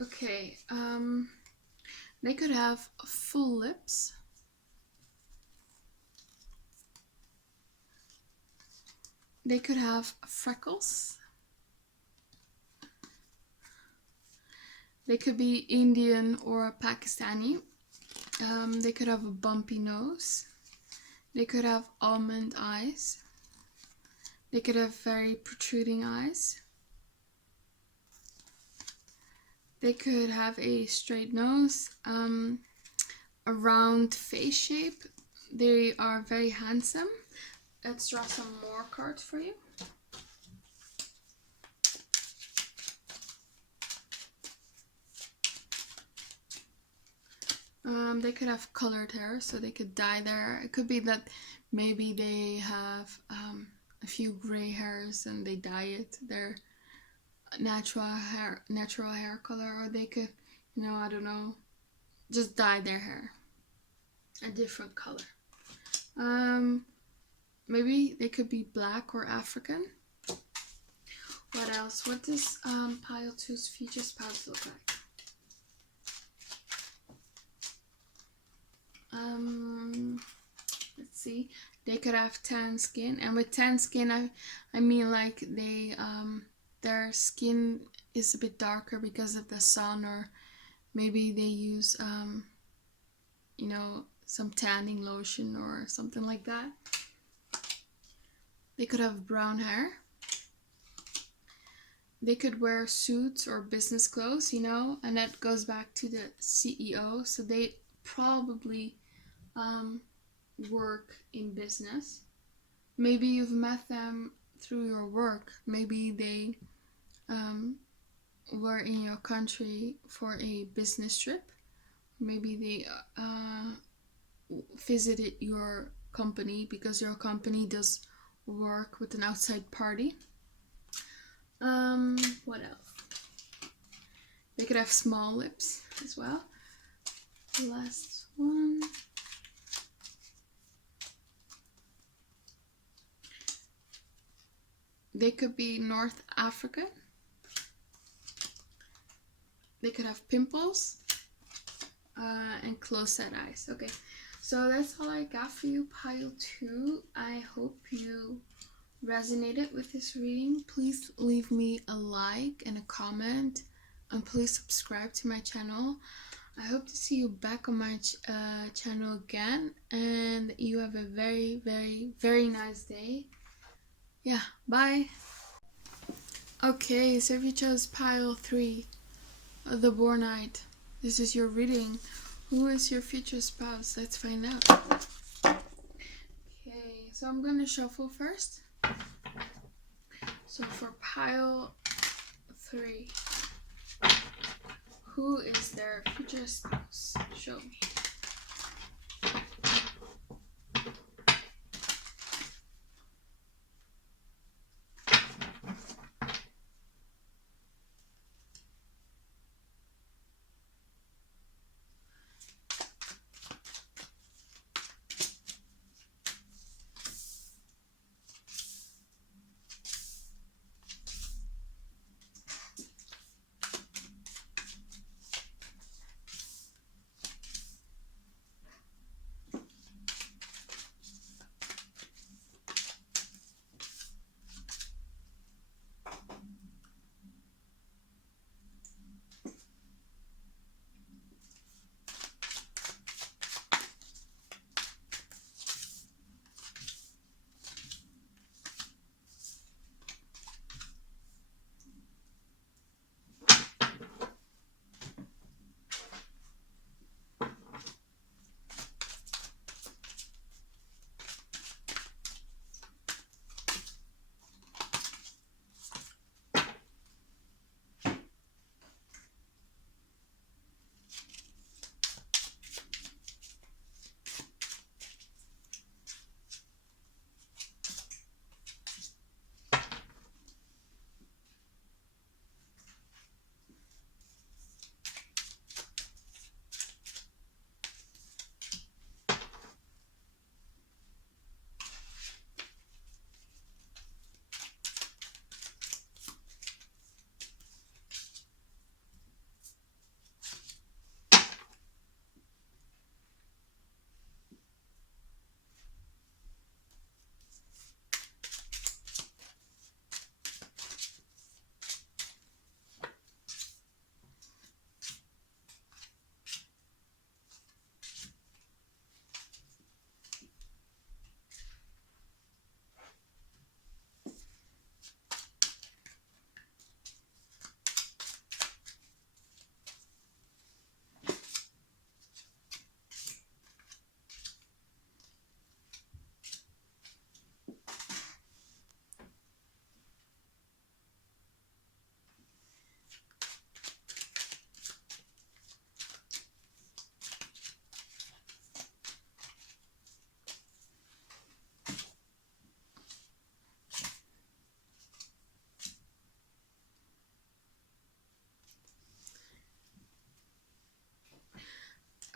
Okay, they could have full lips. They could have freckles. They could be Indian or Pakistani. They could have a bumpy nose. They could have almond eyes. They could have very protruding eyes. They could have a straight nose, a round face shape. They are very handsome. Let's draw some more cards for you. They could have colored hair, so they could dye their hair. It could be that maybe they have a few gray hairs and they dye it their natural hair color, or they could, I don't know, just dye their hair a different color. Maybe they could be black or African. What else? What does pile 2's future spouse look like? Let's see. They could have tan skin, and with tan skin, I mean like they their skin is a bit darker because of the sun, or maybe they use some tanning lotion or something like that. They could have brown hair. They could wear suits or business clothes, and that goes back to the CEO. So they probably work in business. Maybe you've met them through your work. Maybe they were in your country for a business trip. Maybe they visited your company because your company does work with an outside party. What else? They could have small lips as well. The last one. They could be North African. They could have pimples and close-set eyes. Okay, so that's all I got for you, pile 2. I hope you resonated with this reading. Please leave me a like and a comment, and please subscribe to my channel. I hope to see you back on my channel again, and you have a very, very, very nice day. Yeah, bye. Okay, so if you chose pile 3, the Bornite, this is your reading. Who is your future spouse? Let's find out. Okay, so I'm going to shuffle first. So for pile 3, who is their future spouse? Show me.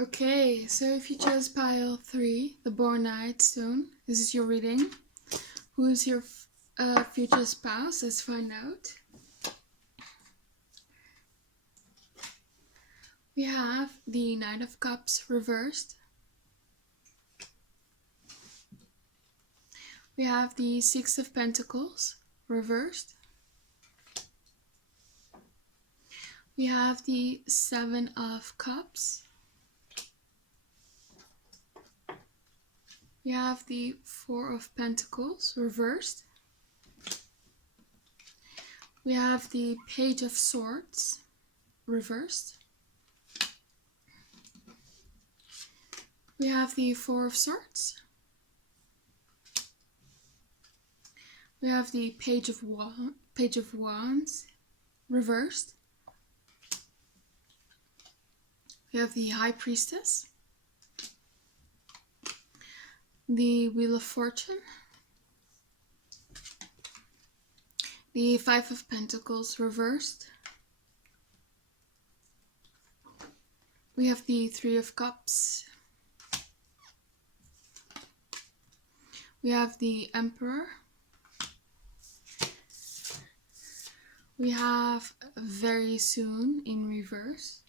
Okay, so if you chose pile 3, the Bornite stone, this is your reading. Who is your future spouse? Let's find out. We have the Knight of Cups reversed. We have the Six of Pentacles reversed. We have the Seven of Cups. We have the Four of Pentacles reversed. We have the Page of Swords reversed. We have the Four of Swords. We have the Page of Wands reversed. We have the High Priestess. The Wheel of Fortune. The Five of Pentacles reversed. We have the Three of Cups. We have the Emperor. We have Very Soon in reverse.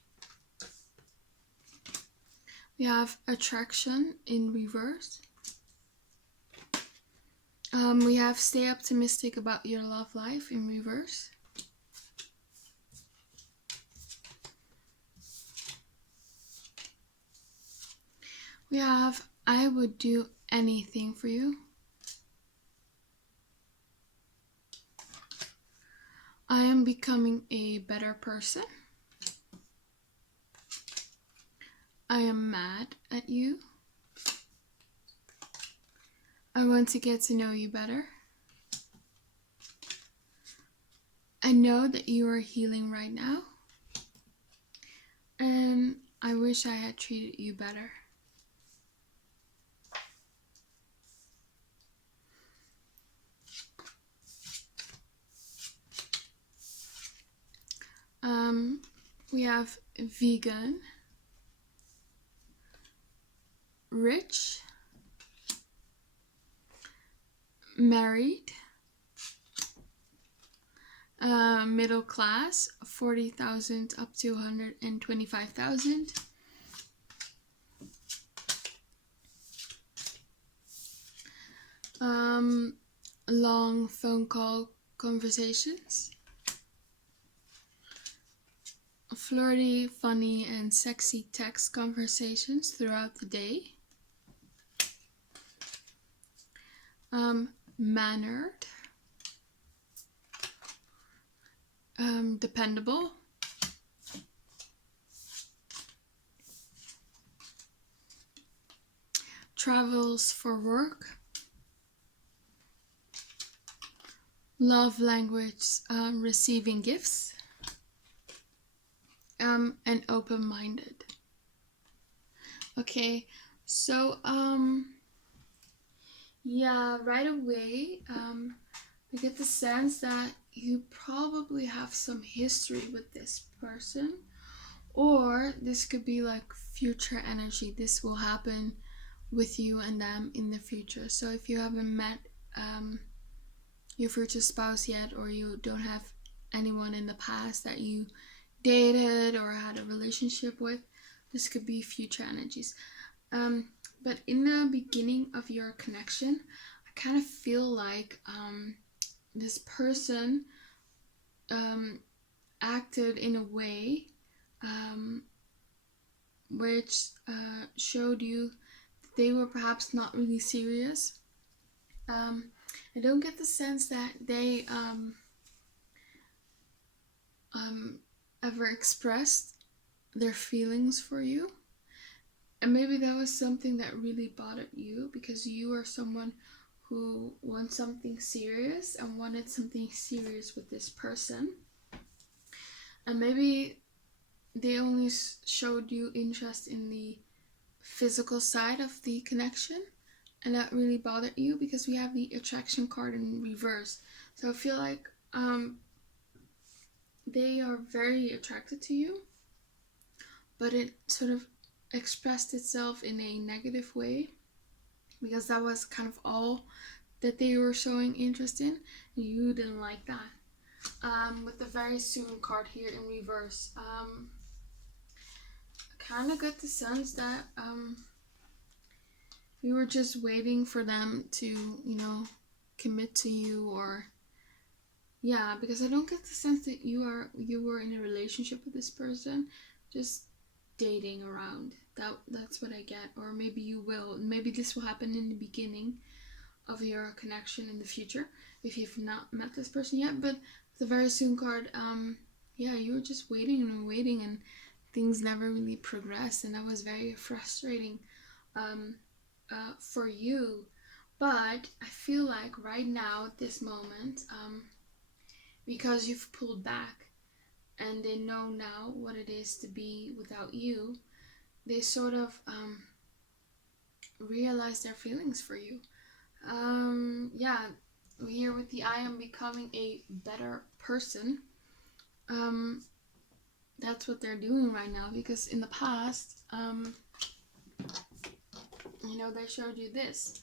We have Attraction in reverse. We have Stay Optimistic About Your Love Life in reverse. We have I Would Do Anything For You. I Am Becoming a Better Person. I Am Mad at You. I Want to Get to Know You Better. I Know That You Are Healing Right Now. And I Wish I Had Treated You Better. We have Vegan, Rich, Married, Middle Class, 40,000 up to 125,000. Long phone call conversations. Flirty, funny, and sexy text conversations throughout the day. Mannered. Dependable. Travels for work. Love language, receiving gifts. And open-minded. Okay, so yeah, right away I get the sense that you probably have some history with this person, or this could be like future energy. This will happen with you and them in the future. So if you haven't met your future spouse yet, or you don't have anyone in the past that you dated or had a relationship with, this could be future energies. But in the beginning of your connection, I kind of feel like this person acted in a way which showed you that they were perhaps not really serious. I don't get the sense that they ever expressed their feelings for you. And maybe that was something that really bothered you, because you are someone who wants something serious and wanted something serious with this person. And maybe they only showed you interest in the physical side of the connection, and that really bothered you, because we have the attraction card in reverse. So I feel like they are very attracted to you, but it sort of expressed itself in a negative way, because that was kind of all that they were showing interest in, and you didn't like that. With the very soon card here in reverse, kind of got the sense that you were just waiting for them to, commit to you, or yeah, because I don't get the sense that you were in a relationship with this person, just dating around. That's what I get. Or maybe you will. Maybe this will happen in the beginning of your connection in the future if you've not met this person yet. But the very soon card, yeah, you were just waiting and waiting, and things never really progressed, and that was very frustrating for you. But I feel like right now at this moment, because you've pulled back and they know now what it is to be without you, they sort of realize their feelings for you. Yeah, here with the I am becoming a better person. That's what they're doing right now, because in the past, they showed you this.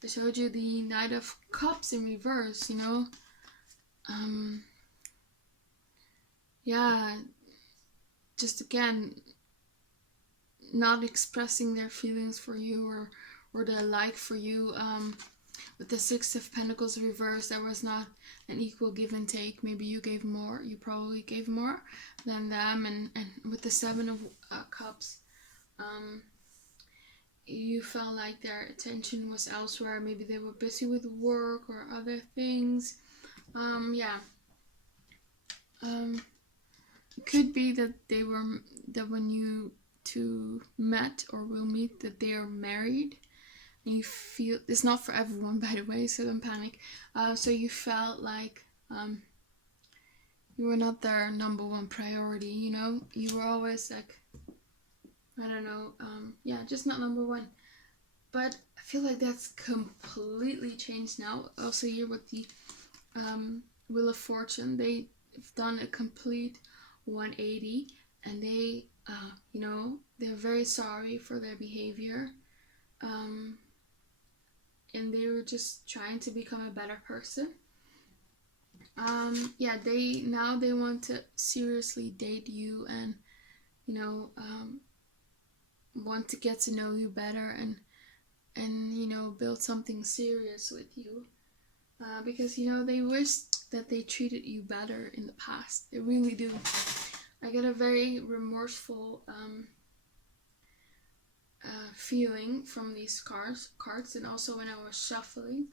They showed you the Knight of Cups in reverse, yeah, just again, not expressing their feelings for you, or their like for you. With the Six of Pentacles reversed, there was not an equal give and take. Maybe you gave more, you probably gave more than them. And with the Seven of Cups, you felt like their attention was elsewhere. Maybe they were busy with work or other things. Yeah. It could be that when you two met or will meet, that they are married. And you feel, it's not for everyone, by the way, so don't panic. So you felt like you were not their number one priority, you were always like, I don't know, yeah, just not number one. But I feel like that's completely changed now. Also here with the Wheel of Fortune, they've done a complete 180, and they, they're very sorry for their behavior. And they were just trying to become a better person. Yeah, they want to seriously date you, and want to get to know you better, and build something serious with you, because they wish that they treated you better in the past. They really do. I get a very remorseful feeling from these cards, and also when I was shuffling,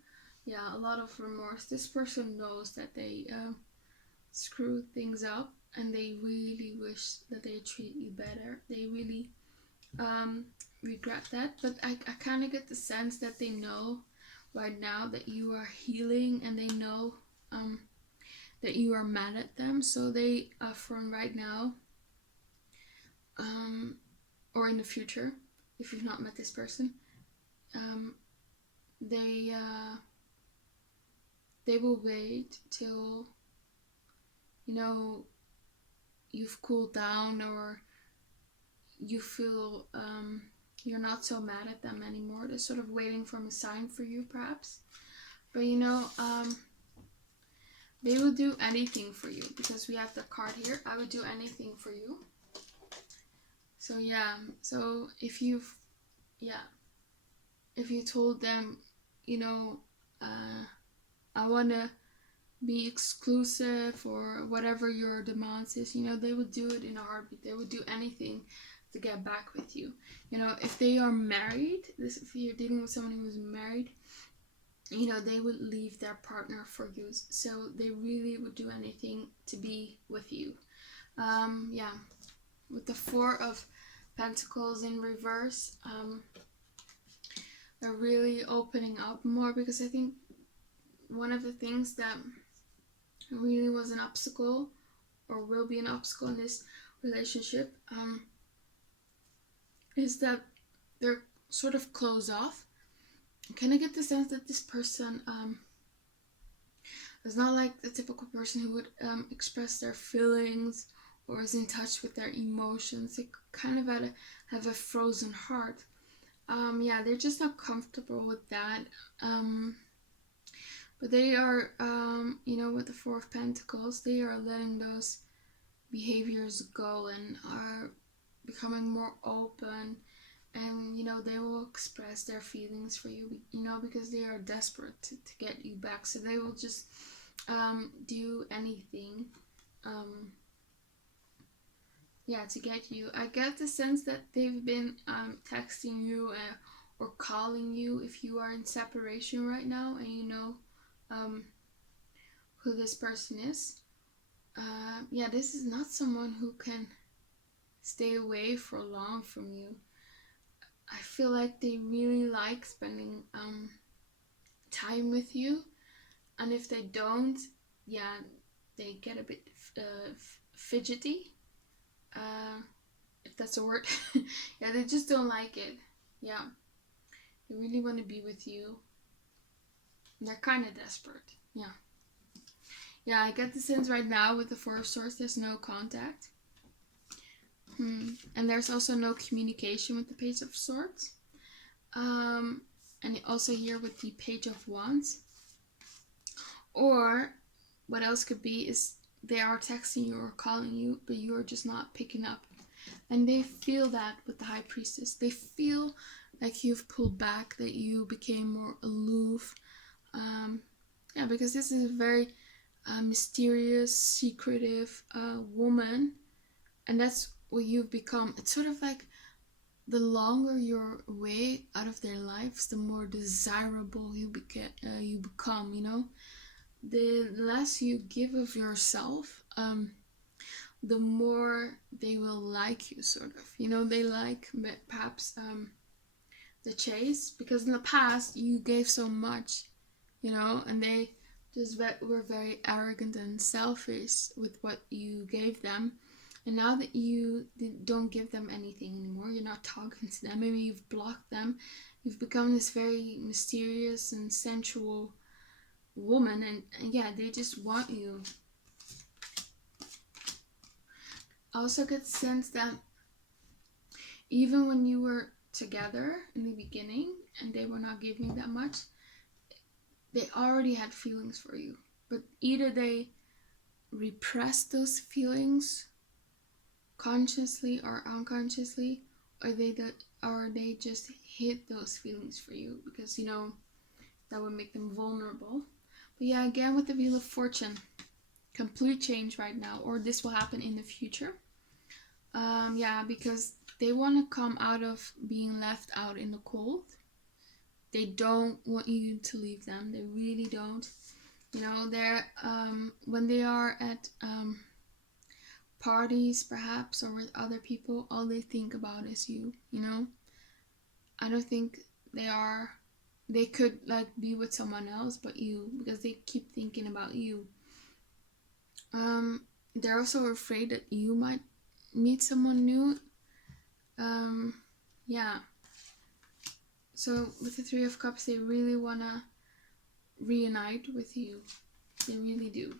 yeah, a lot of remorse. This person knows that they screwed things up, and they really wish that they treat you better. They really regret that, but I kind of get the sense that they know right now that you are healing, and they know that you are mad at them. So they, from right now, or in the future, if you've not met this person, they will wait till you've cooled down, or you feel you're not so mad at them anymore. They're sort of waiting for a sign for you, perhaps. But they will do anything for you, because we have the card here. I would do anything for you. So yeah, so if you told them, I want to be exclusive, or whatever your demands is, they would do it in a heartbeat. They would do anything to get back with you. If they are married, if you're dealing with someone who is married, they would leave their partner for you. So they really would do anything to be with you. Yeah, with the Four of Pentacles in reverse, they're really opening up more, because I think one of the things that really was an obstacle, or will be an obstacle in this relationship, is that they're sort of closed off. Can I get the sense that this person is not like the typical person who would express their feelings, or is in touch with their emotions. They kind of have a frozen heart. Yeah, they're just not comfortable with that. But they are, with the Four of Pentacles, they are letting those behaviors go and are becoming more open. And, they will express their feelings for you, because they are desperate to get you back. So they will just do anything. To get you. I get the sense that they've been texting you or calling you if you are in separation right now and you know who this person is. This is not someone who can stay away for long from you. I feel like they really like spending time with you, and if they don't, they get a bit fidgety. If that's a word. They just don't like it. They really want to be with you. And they're kind of desperate. I get the sense right now with the Four of Swords there's no contact. And there's also no communication with the Page of Swords. And also here with the Page of Wands. Or what else could be is they are texting you or calling you, but you are just not picking up. And they feel that with the High Priestess. They feel like you've pulled back, that you became more aloof. Because this is a very mysterious, secretive woman. And that's what you've become. It's sort of like the longer you're away out of their lives, the more desirable you become, The less you give of yourself, the more they will like you, sort of. They like perhaps the chase, because in the past you gave so much, and they just were very arrogant and selfish with what you gave them. And now that you don't give them anything anymore, you're not talking to them, maybe you've blocked them, you've become this very mysterious and sensual woman, and they just want you. I also get the sense that even when you were together in the beginning and they were not giving you that much, they already had feelings for you. But either they repressed those feelings consciously or unconsciously, or they just hid those feelings for you because that would make them vulnerable. But again with the Wheel of Fortune, complete change right now, or this will happen in the future. Because they want to come out of being left out in the cold. They don't want you to leave them. They really don't. They're when they are at parties perhaps or with other people, all they think about is you. I don't think they could be with someone else but you, because they keep thinking about you. They're also afraid that you might meet someone new. So with the Three of Cups, they really want to reunite with you. They really do.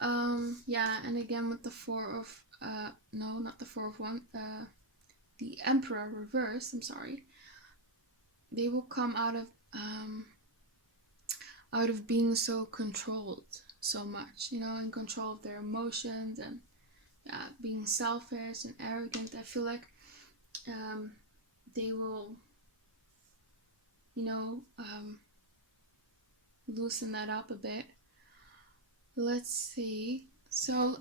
And again with the Four of no, not the Four of Wands, the Emperor reverse, I'm sorry. They will come out of being so controlled so much, in control of their emotions and being selfish and arrogant. I feel like they will loosen that up a bit. Let's see. So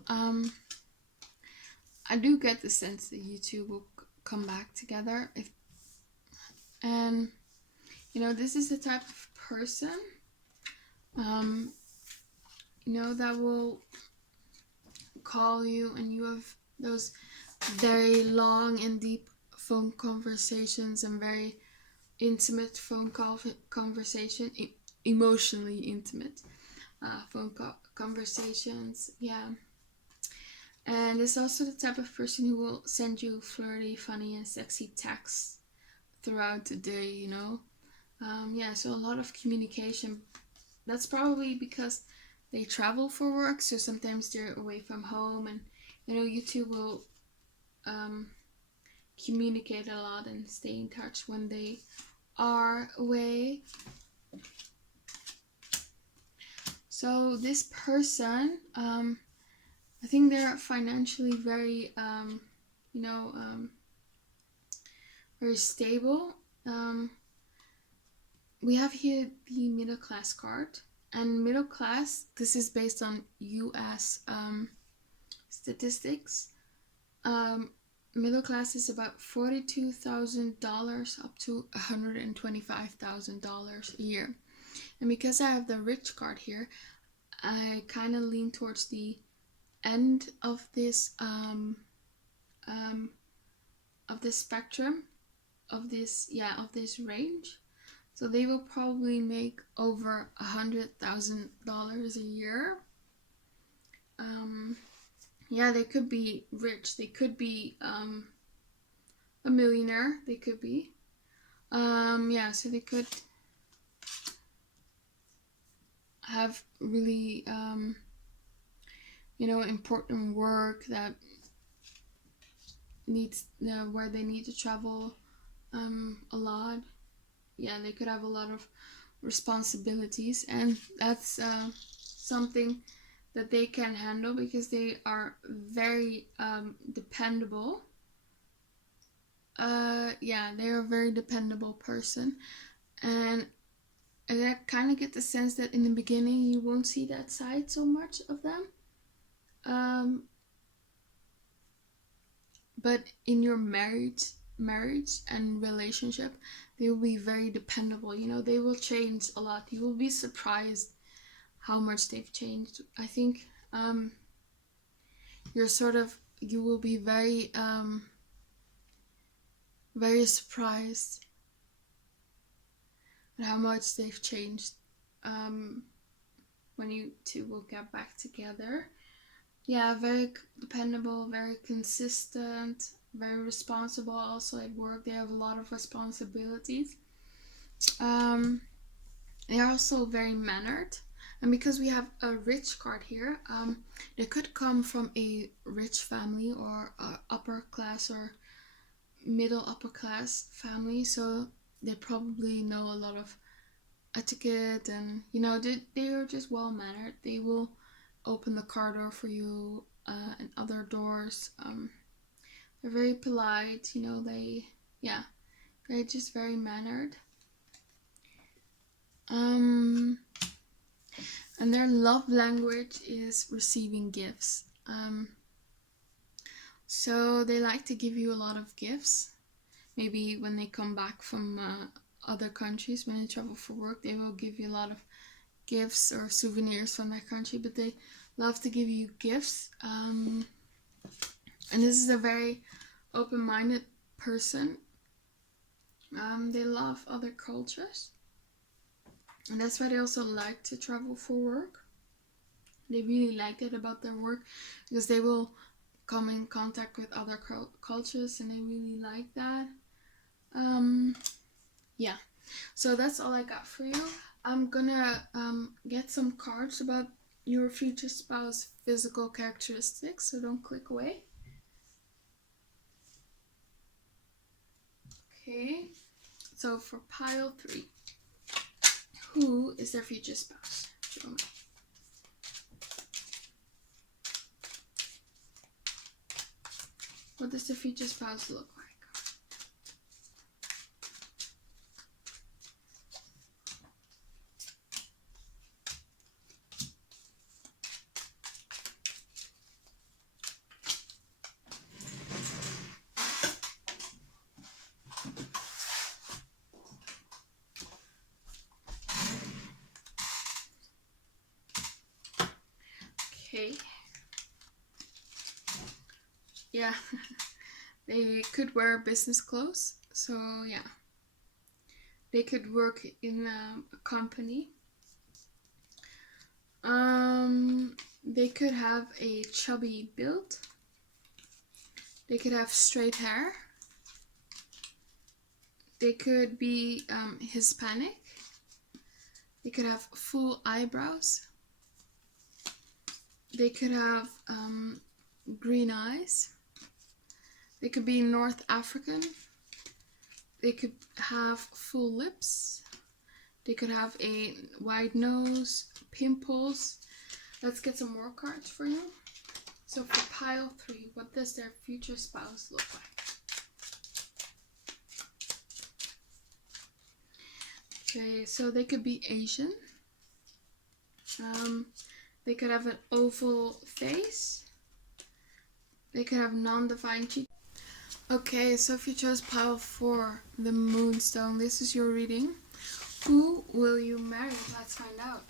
I do get the sense that you two will come back together, this is the type of person that will call you, and you have those very long and deep phone conversations and very intimate phone conversation, emotionally intimate phone conversations. And it's also the type of person who will send you flirty, funny and sexy texts throughout the day, so a lot of communication. That's probably because they travel for work, so sometimes they're away from home and you two will communicate a lot and stay in touch when they are away. So this person, I think they're financially very, very stable. We have here the middle class card, and middle class, this is based on US statistics. Middle class is about $42,000 up to $125,000 a year. And because I have the rich card here, I kind of lean towards the end of this spectrum, of this range. So they will probably make over $100,000 a year. Yeah, they could be rich. They could be a millionaire. They could be. Yeah, so they could have really, important work that needs, where they need to travel a lot. Yeah, they could have a lot of responsibilities, and that's something that they can handle because they are very dependable. Yeah, they're a very dependable person, and I kind of get the sense that in the beginning you won't see that side so much of them. But in your marriage and relationship, they will be very dependable. They will change a lot. You will be surprised how much they've changed. I think you will be very very surprised at how much they've changed when you two will get back together. Yeah, very dependable, very consistent, very responsible. Also at work, they have a lot of responsibilities. They are also very mannered. And because we have a rich card here, it could come from a rich family or upper class or middle upper class family. So they probably know a lot of etiquette, and they are just well mannered. They will open the car door for you and other doors. They're very polite. They're just very mannered. And their love language is receiving gifts. So they like to give you a lot of gifts. Maybe when they come back from other countries, when they travel for work, they will give you a lot of gifts or souvenirs from their country, but they love to give you gifts. And this is a very open-minded person. They love other cultures, and that's why they also like to travel for work. They really like it about their work because they will come in contact with other cultures, and they really like that. Yeah, so that's all I got for you. I'm gonna get some cards about your future spouse physical characteristics, so don't click away. Okay, so for pile 3, who is their future spouse? Show me. What does the future spouse look like? Okay. Yeah, they could wear business clothes. So yeah, they could work in a company. They could have a chubby build. They could have straight hair. They could be Hispanic. They could have full eyebrows. They could have green eyes. They could be North African. They could have full lips. They could have a wide nose, pimples. Let's get some more cards for you. So for pile 3, what does their future spouse look like? Okay, so they could be Asian. They could have an oval face. They could have non-divine cheek. Okay, so if you chose pile 4, the Moonstone, this is your reading. Who will you marry? Let's find out.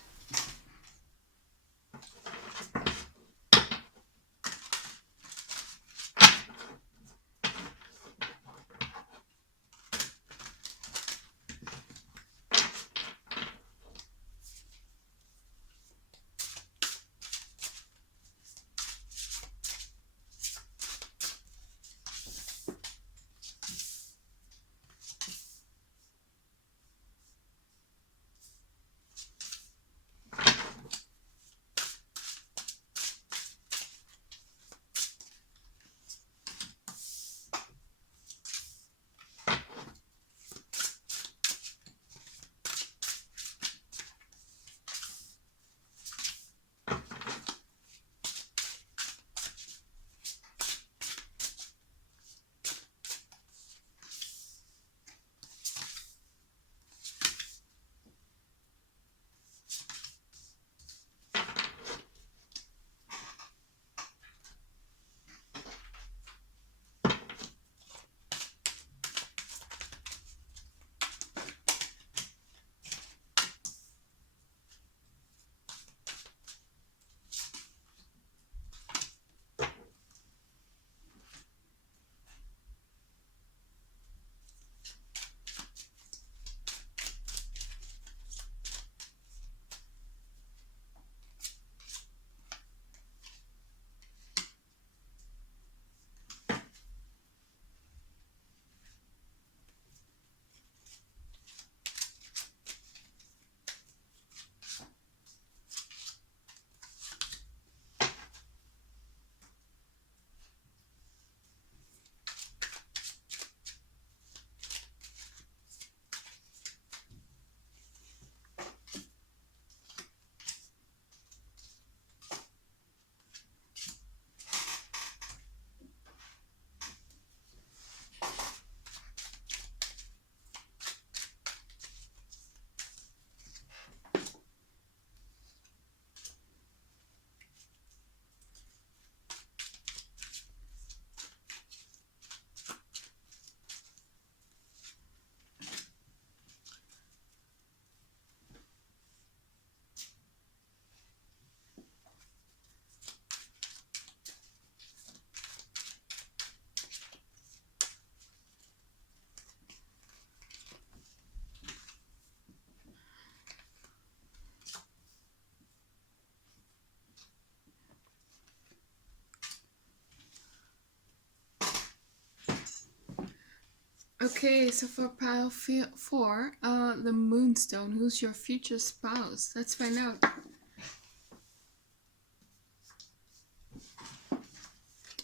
Okay, so for pile 4, the Moonstone, who's your future spouse? Let's find out.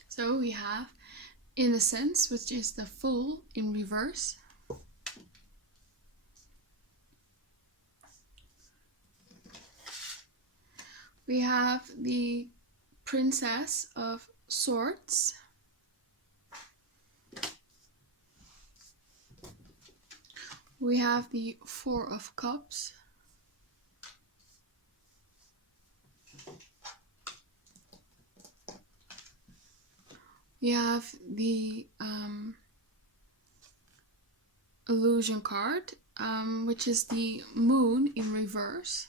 So we have Innocence, which is the Fool in reverse. We have the Princess of Swords. We have the Four of Cups. We have the Illusion card, which is the Moon in reverse.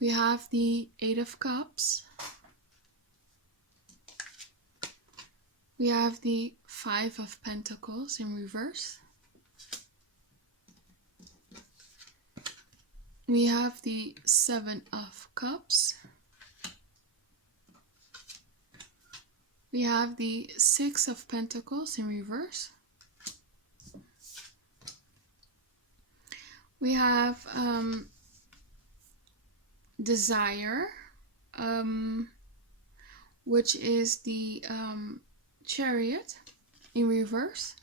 We have the Eight of Cups. We have the Five of Pentacles in reverse. We have the Seven of Cups. We have the Six of Pentacles in reverse. We have desire, which is the chariot in reverse.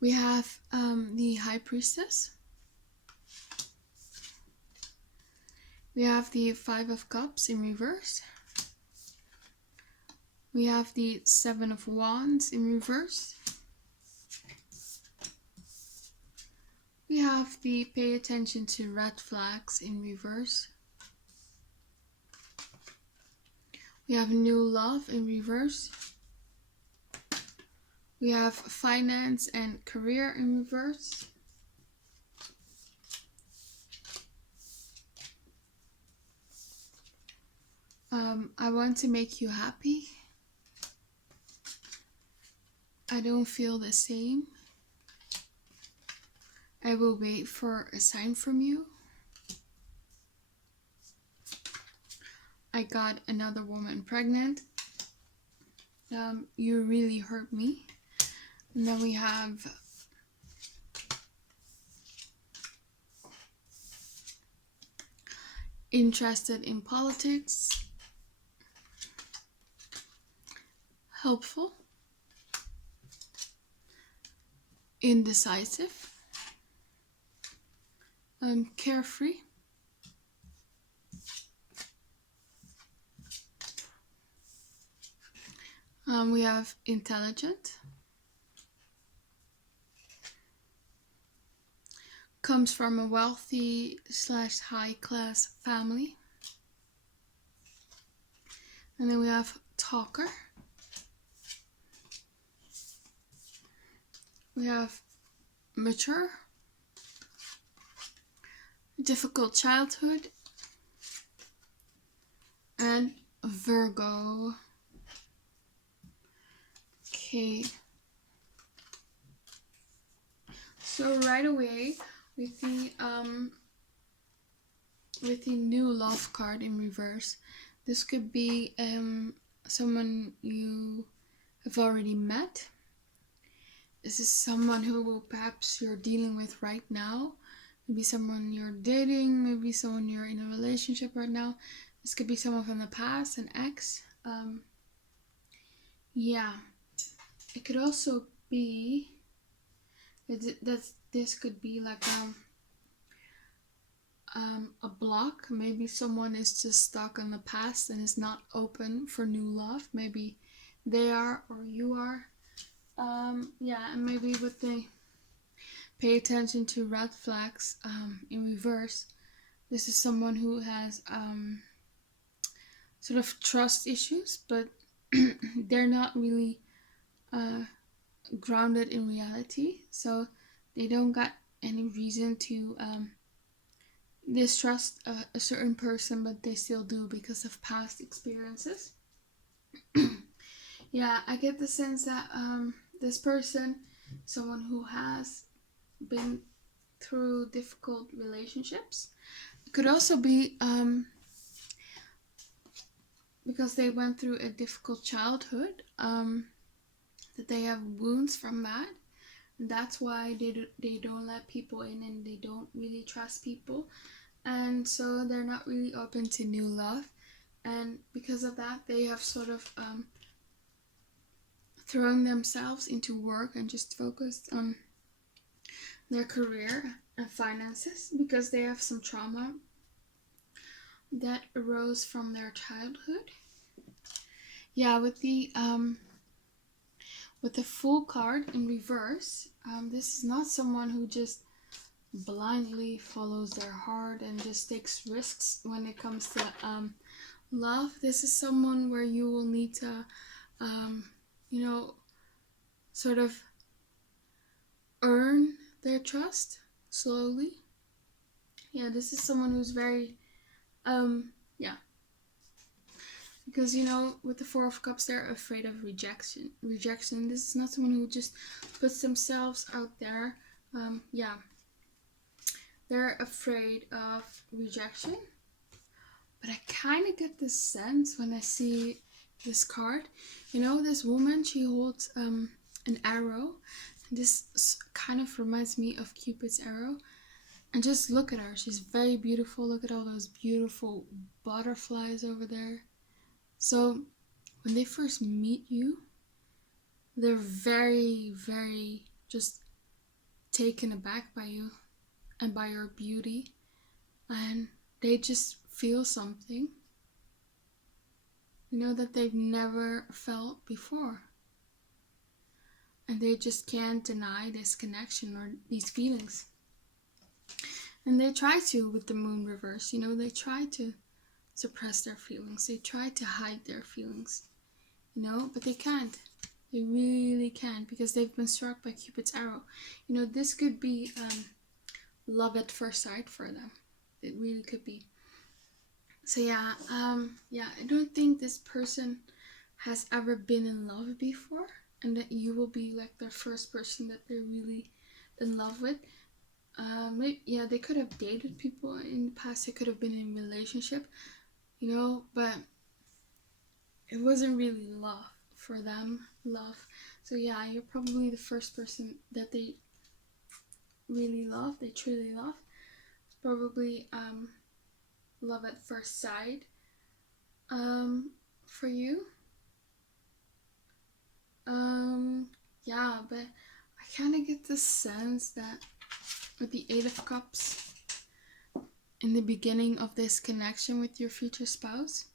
We have the high priestess. We have the five of cups in reverse. We have the seven of wands in reverse. We have the pay attention to red flags in reverse. We have new love in reverse. We have finance and career in reverse. I want to make you happy. I don't feel the same. I will wait for a sign from you. I got another woman pregnant. You really hurt me. And then we have interested in politics, helpful, indecisive, carefree, we have intelligent, comes from a wealthy / high class family. And then we have talker. We have mature, difficult childhood, and Virgo. Okay. So right away with the new love card in reverse, this could be someone you have already met. This is someone who perhaps you're dealing with right now. Maybe someone you're dating, maybe someone you're in a relationship right now. This could be someone from the past, an ex. Yeah. It could also be that this could be like a block. Maybe someone is just stuck in the past and is not open for new love. Maybe they are or you are. Yeah, and maybe with the pay attention to red flags in reverse, this is someone who has sort of trust issues, but they're not really grounded in reality, so they don't got any reason to distrust a certain person, but they still do because of past experiences. Yeah, I get the sense that this person, someone who has been through difficult relationships, it could also be because they went through a difficult childhood, that they have wounds from that. And that's why they don't let people in and they don't really trust people. And so they're not really open to new love. And because of that, they have sort of thrown themselves into work and just focused on their career and finances because they have some trauma that arose from their childhood. Yeah, with the full card in reverse, this is not someone who just blindly follows their heart and just takes risks when it comes to love. This is someone where you will need to sort of earn their trust slowly. Yeah, this is someone who's very because with the Four of Cups, they're afraid of rejection. This is not someone who just puts themselves out there. They're afraid of rejection. But I kind of get this sense when I see this card. This woman, she holds an arrow. This kind of reminds me of Cupid's arrow. And just look at her. She's very beautiful. Look at all those beautiful butterflies over there. So when they first meet you, they're very, very just taken aback by you and by your beauty. And they just feel something, that they've never felt before. And they just can't deny this connection or these feelings. And they try to with the moon reverse, they try to suppress their feelings. They try to hide their feelings, but they can't. They really can't, because they've been struck by Cupid's arrow. This could be love at first sight for them. It really could be. So yeah, I don't think this person has ever been in love before, and that you will be like the first person that they're really in love with. They could have dated people in the past. They could have been in a relationship, but it wasn't really love for them. So yeah, you're probably the first person that they really love. They truly love. It's probably love at first sight for you. But I kind of get the sense that with the Eight of Cups in the beginning of this connection with your future spouse,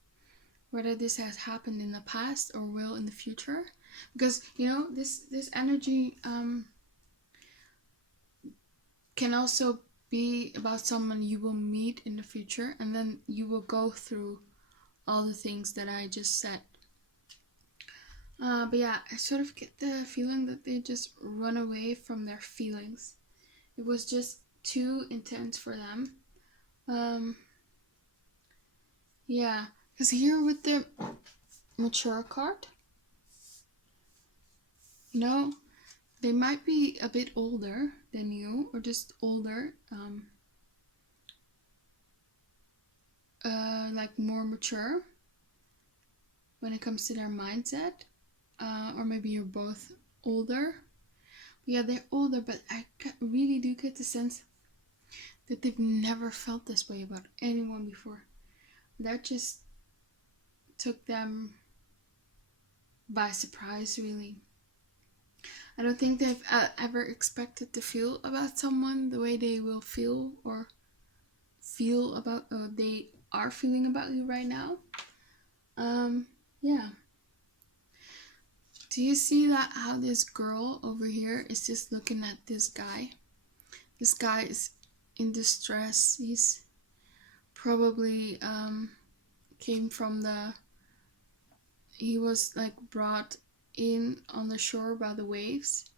whether this has happened in the past or will in the future, because this energy can also be about someone you will meet in the future, and then you will go through all the things that I just said. But yeah, I sort of get the feeling that they just run away from their feelings. It was just too intense for them. Because here with the mature card, they might be a bit older than you, or just older, like more mature when it comes to their mindset, or maybe you're both older. Yeah, they're older, but I really do get the sense that they've never felt this way about anyone before. That just took them by surprise, really. I don't think they've ever expected to feel about someone the way they will feel, or feel about, they are feeling about you right now. Do you see that how this girl over here is just looking at this guy? This guy is in distress. He's probably came from he was like brought in on the shore by the waves.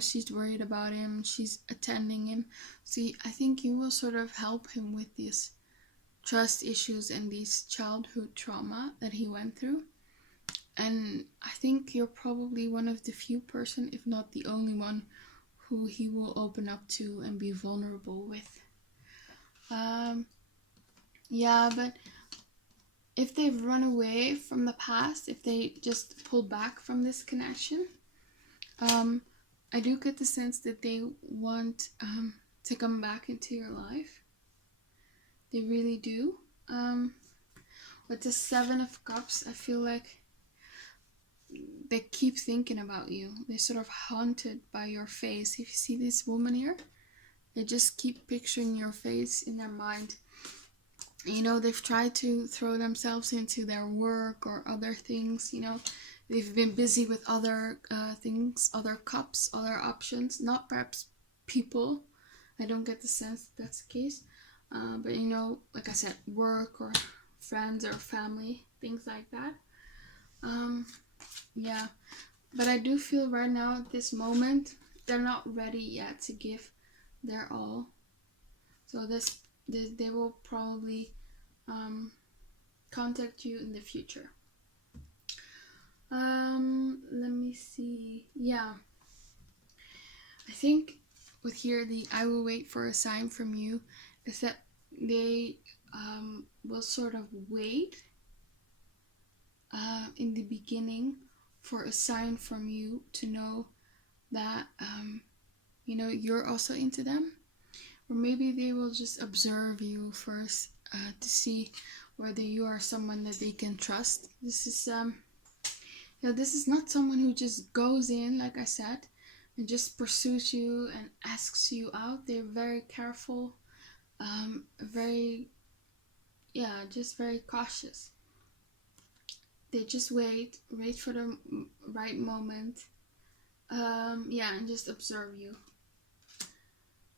She's worried about him. She's attending him. See, I think you will sort of help him with these trust issues and these childhood trauma that he went through. And I think you're probably one of the few person, if not the only one, who he will open up to and be vulnerable with. But if they've run away from the past, if they just pulled back from this connection, I do get the sense that they want to come back into your life. They really do. With the Seven of Cups, I feel like they keep thinking about you. They're sort of haunted by your face. If you see this woman here, they just keep picturing your face in their mind. They've tried to throw themselves into their work or other things. They've been busy with other things, other cups, other options, not perhaps people. I don't get the sense that that's the case. But like I said, work or friends or family, things like that. But I do feel right now at this moment, they're not ready yet to give their all. So this they will probably contact you in the future. Let me see. I think with here I will wait for a sign from you is that they will sort of wait in the beginning for a sign from you to know that you're also into them. or maybe they will just observe you first to see whether you are someone that they can trust. This is this is not someone who just goes in, like I said, and just pursues you and asks you out. They're very careful, very, just very cautious. They just wait for the right moment, and just observe you.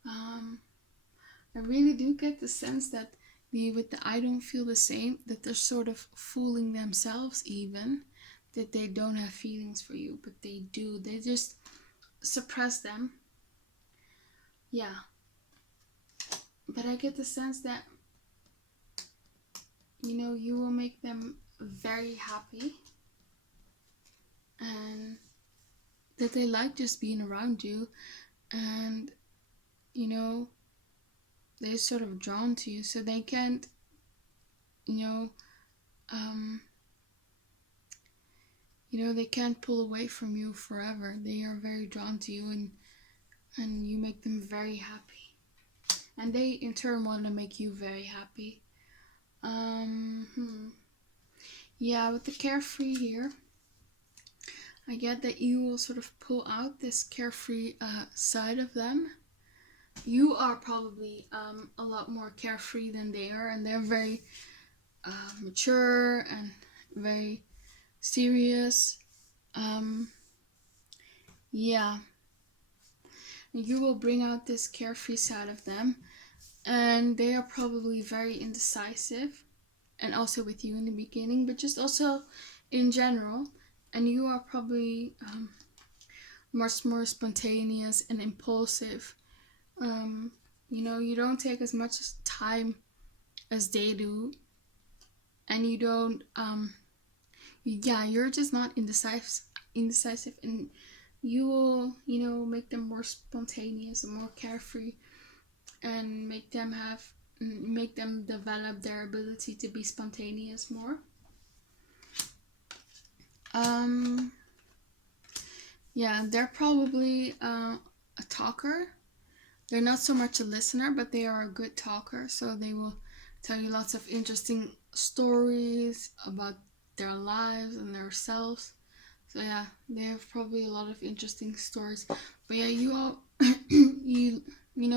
I really do get the sense that with the I don't feel the same, that they're sort of fooling themselves even, that they don't have feelings for you, but they do. They just suppress them. Yeah. But I get the sense that, you will make them very happy, and that they like just being around you, and, they're sort of drawn to you, so they can't, um, they can't pull away from you forever. They are very drawn to you, and you make them very happy. And they, in turn, want to make you very happy. Yeah, with the carefree here, I get that you will sort of pull out this carefree side of them. You are probably a lot more carefree than they are, and they're very mature and very serious. Yeah. You will bring out this carefree side of them, and they are probably very indecisive, and also with you in the beginning, but just also in general. And you are probably much more spontaneous and impulsive. You don't take as much time as they do, and you don't you're just not indecisive, and you will make them more spontaneous and more carefree, and make them develop their ability to be spontaneous more. They're probably a talker. They're not so much a listener, but they are a good talker, so they will tell you lots of interesting stories about their lives and themselves. So yeah, they have probably a lot of interesting stories. But yeah, you all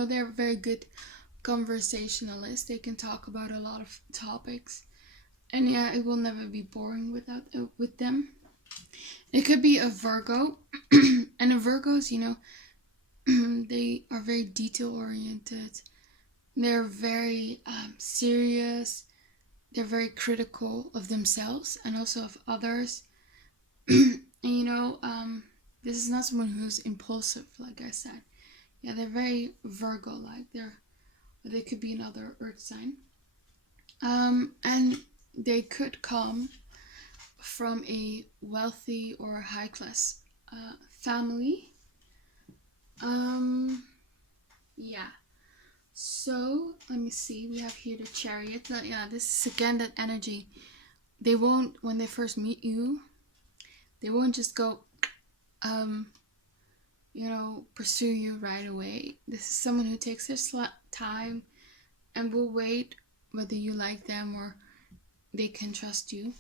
they're very good conversationalists. They can talk about a lot of topics, and yeah, it will never be boring with them. It could be a Virgo, and a Virgos, they are very detail oriented. They're very serious. They're very critical of themselves and also of others. And this is not someone who's impulsive, like I said. Yeah, they're very Virgo-like. They could be another Earth sign. And they could come from a wealthy or high class family. Yeah. So let me see. We have here the Chariot. Yeah, this is again that energy. They won't, when they first meet you, they won't just go, pursue you right away. This is someone who takes their time and will wait whether you like them or they can trust you.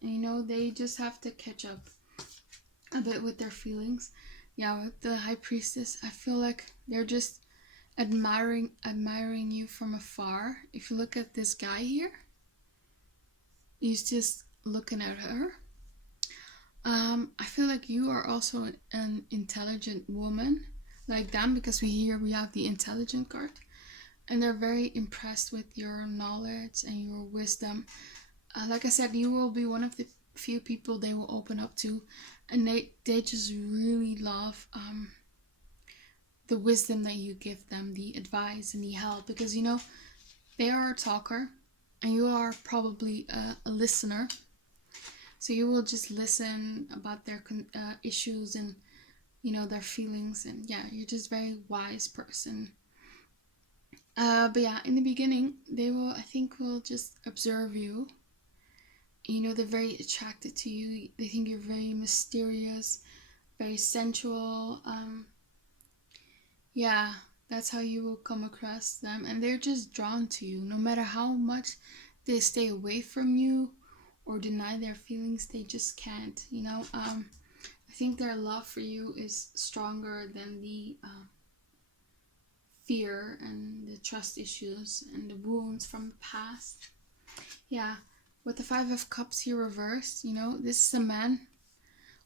And, they just have to catch up a bit with their feelings. Yeah, with the High Priestess, I feel like they're just admiring you from afar. If you look at this guy here, he's just looking at her. I feel like you are also an intelligent woman like them, because we have the intelligent card, and they're very impressed with your knowledge and your wisdom. Like I said, you will be one of the few people they will open up to, and they just really love the wisdom that you give them, the advice and the help, because they are a talker and you are probably a listener. So you will just listen about their issues and their feelings, and yeah, you're just a very wise person. But yeah, in the beginning, I think will just observe you. They're very attracted to you. They think you're very mysterious, very sensual. Yeah, That's how you will come across them, and they're just drawn to you. No matter how much they stay away from you or deny their feelings, they just can't. I think their love for you is stronger than the fear and the trust issues and the wounds from the past. Yeah, with the Five of Cups here reversed, this is a man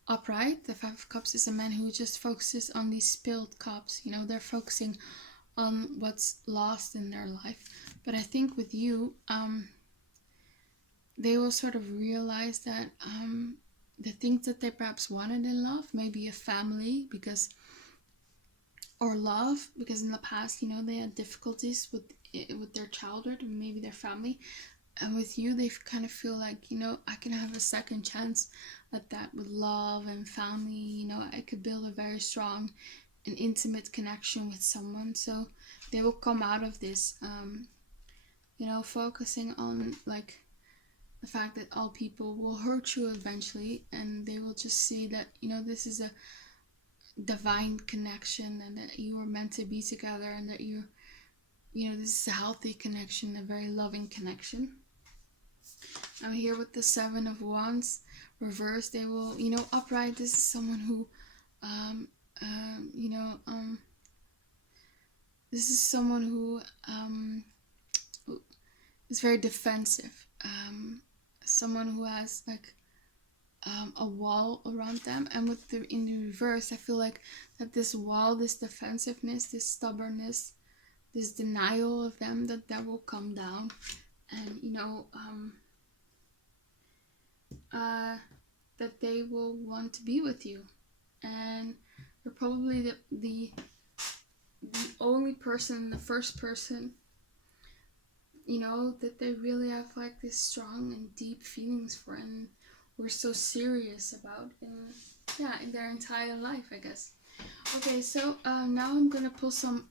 upright. The Five of Cups is a man who just focuses on these spilled cups. They're focusing on what's lost in their life. But I think with you, they will sort of realize that the things that they perhaps wanted in love, maybe a family, or love, because in the past, they had difficulties with their childhood and maybe their family. And with you, they kind of feel like, I can have a second chance at that with love and family. I could build a very strong and intimate connection with someone. So they will come out of this, focusing on like the fact that all people will hurt you eventually, and they will just see that, this is a divine connection and that you are meant to be together, and that this is a healthy connection, a very loving connection. I'm here with the Seven of Wands reversed. They will, upright. This is someone who, this is someone who is very defensive. Someone who has like a wall around them, and in the reverse, I feel like that this wall, this defensiveness, this stubbornness, this denial of them, that will come down, and that they will want to be with you, and you're probably the only person, the first person, that they really have like this strong and deep feelings for, and we're so serious about in their entire life, I guess. Okay, so now I'm gonna pull some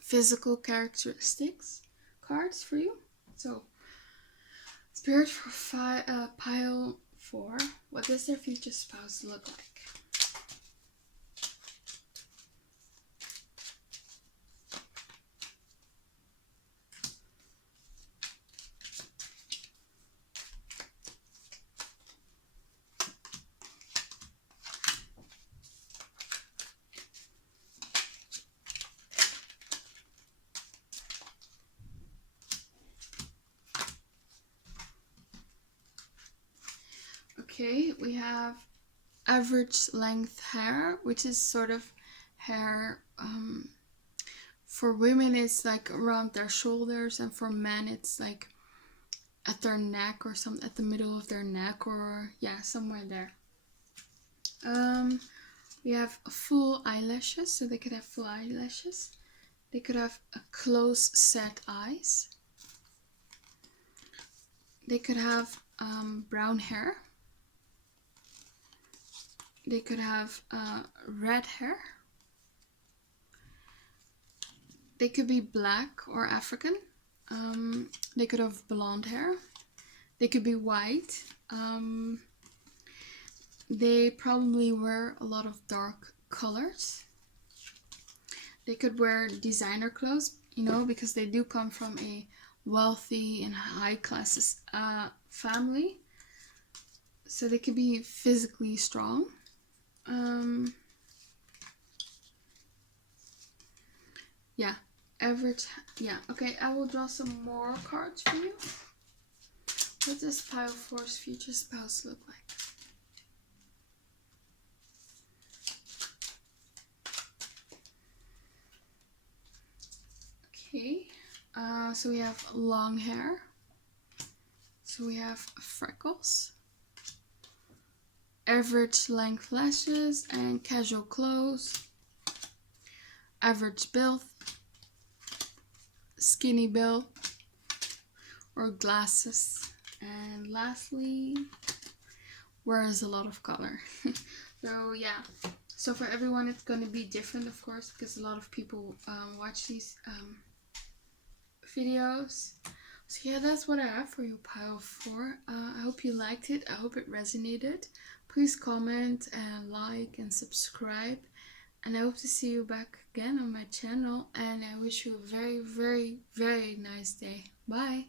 physical characteristics cards for you. So Spirit for pile 4. What does their future spouse look like? Okay, we have average length hair, which is sort of hair, for women it's like around their shoulders, and for men it's like at their neck or something, at the middle of their neck, or somewhere there. We have full eyelashes, so they could have full eyelashes. They could have a close set eyes. They could have brown hair. They could have red hair. They could be black or African. They could have blonde hair. They could be white. They probably wear a lot of dark colors. They could wear designer clothes, because they do come from a wealthy and high class family. So they could be physically strong. Average. Okay, I will draw some more cards for you. What does pile 4's future spouse look like? Okay, so we have long hair. So we have freckles, average length lashes and casual clothes, average build, skinny build, or glasses, and lastly, wears a lot of color. So for everyone it's going to be different, of course, because a lot of people watch these videos. So that's what I have for you, pile 4. I hope you liked it. I hope it resonated. Please comment and like and subscribe. And I hope to see you back again on my channel, and I wish you a very, very, very nice day. Bye!